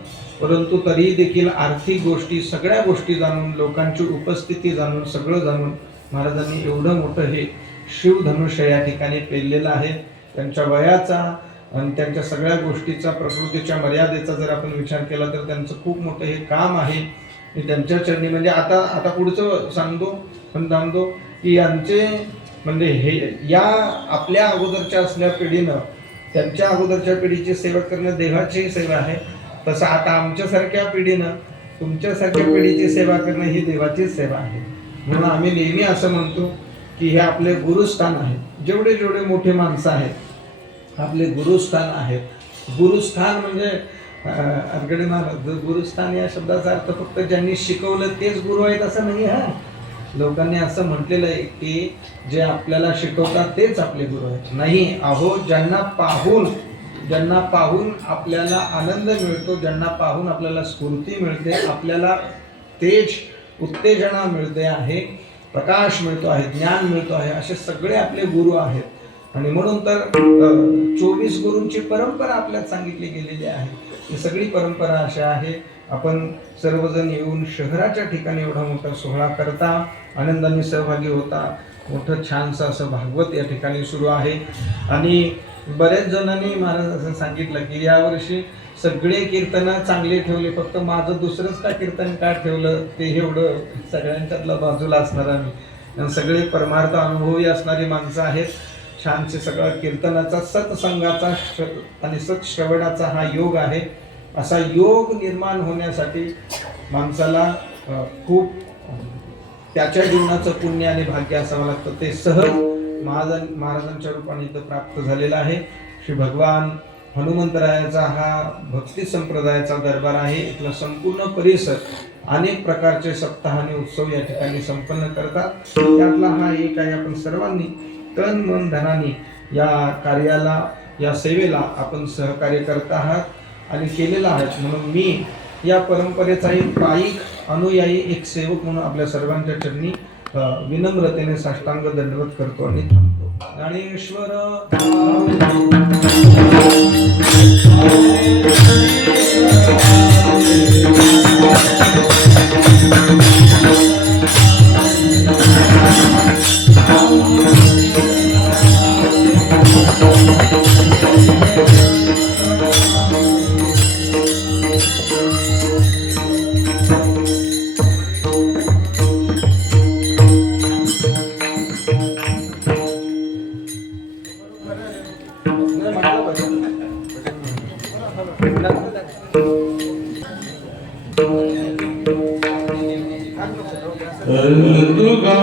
परंतु तरीही देखील आर्थिक गोष्टी, सगळ्या गोष्टी जाणून, लोकांची उपस्थिती जाणून, सगळं जाणून महाराजांनी एवढं मोठं हे शिवधनुष्य या ठिकाणी पेललेलं आहे. त्यांच्या वयाचा आणि त्यांच्या सगळ्या गोष्टीचा, प्रकृतीच्या मर्यादेचा जर आपण विचार केला तर त्यांचं खूप मोठं हे काम आहे. त्यांच्या चरणी म्हणजे आता पुढचं सांगतो की यांचे म्हणजे हे या आपल्या अगोदरच्या असल्या पिढीनं त्यांच्या अगोदरच्या पिढीची सेवा करणं देवाची सेवा आहे. तसं आता आमच्यासारख्या पिढीनं तुमच्यासारख्या पिढीची सेवा करणं ही देवाचीच सेवा आहे. म्हणून आम्ही नेहमी असं म्हणतो की हे आपले गुरुस्थान आहे. जेवढे जेवढे मोठे माणसं आहेत आपले गुरुस्थान आहेत. गुरुस्थान म्हणजे अरगडे महाराज, गुरुस्थान या शब्दाचा अर्थ फक्त ज्यांनी शिकवलं तेच गुरु आहेत असं नाही. लोकांनी असं म्हटलेलं आहे की जे आपल्याला शिकवतात तेच आपले गुरु आहेत. नाही, अहो ज्यांना पाहून आपल्याला आनंद मिळतो, ज्यांना पाहून आपल्याला स्फूर्ती मिळते, आपल्याला तेज उत्तेजना मिळते आहे, प्रकाश मिळतो आहे, ज्ञान मिळतो आहे, असे सगळे आपले गुरु आहेत. आणि म्हणून तर 24 गुरूंची परंपरा आपल्यात सांगितली गेलेली आहे. ही सगळी परंपरा अशा आहे. आपण सर्वजण येऊन शहराच्या ठिकाणी एवढा मोठा सोहळा करता, आनंदाने सहभागी होता. मोठं छानसं असं भागवत या ठिकाणी सुरू आहे. आणि बरेच जणांनी महाराज असं सांगितलं की यावर्षी सगळे कीर्तनं चांगले ठेवले, फक्त माझं दुसरंच का कीर्तन का ठेवलं ते एवढं सगळ्यांच्यातला बाजूला असणार आम्ही. सगळे परमार्थ अनुभवी असणारी माणसं आहेत. छानसे सगळा कीर्तनाचा, सत्संगाचा आणि सत्श्रवणाचा हा योग आहे. असा योग निर्माण होण्यासाठी माणसाला खूप त्याच्या जीवनाचं पुण्य आणि भाग्य असावं लागतं. ते सहज महाराजांच्या रूपाने इथं प्राप्त झालेलं आहे. श्री भगवान हनुमंतरायाचा हा भक्ती संप्रदायाचा दरबार आहे. इथला संपूर्ण परिसर अनेक प्रकारचे सप्ताह आणि उत्सव या ठिकाणी संपन्न करतात. त्यातला हा एक आहे. आपण सर्वांनी तन मन धनाने या कार्याला, या सेवेला आपण सहकार्य करत आहात आणि केलेला आहात. म्हणून मी या परंपरेचा एक पायिक अनुयायी, एक सेवक म्हणून आपल्या सर्वांच्या चरणी विनम्रतेने साष्टांग दंडवत करतो आणि थांबतो. ज्ञानेश्वर तुका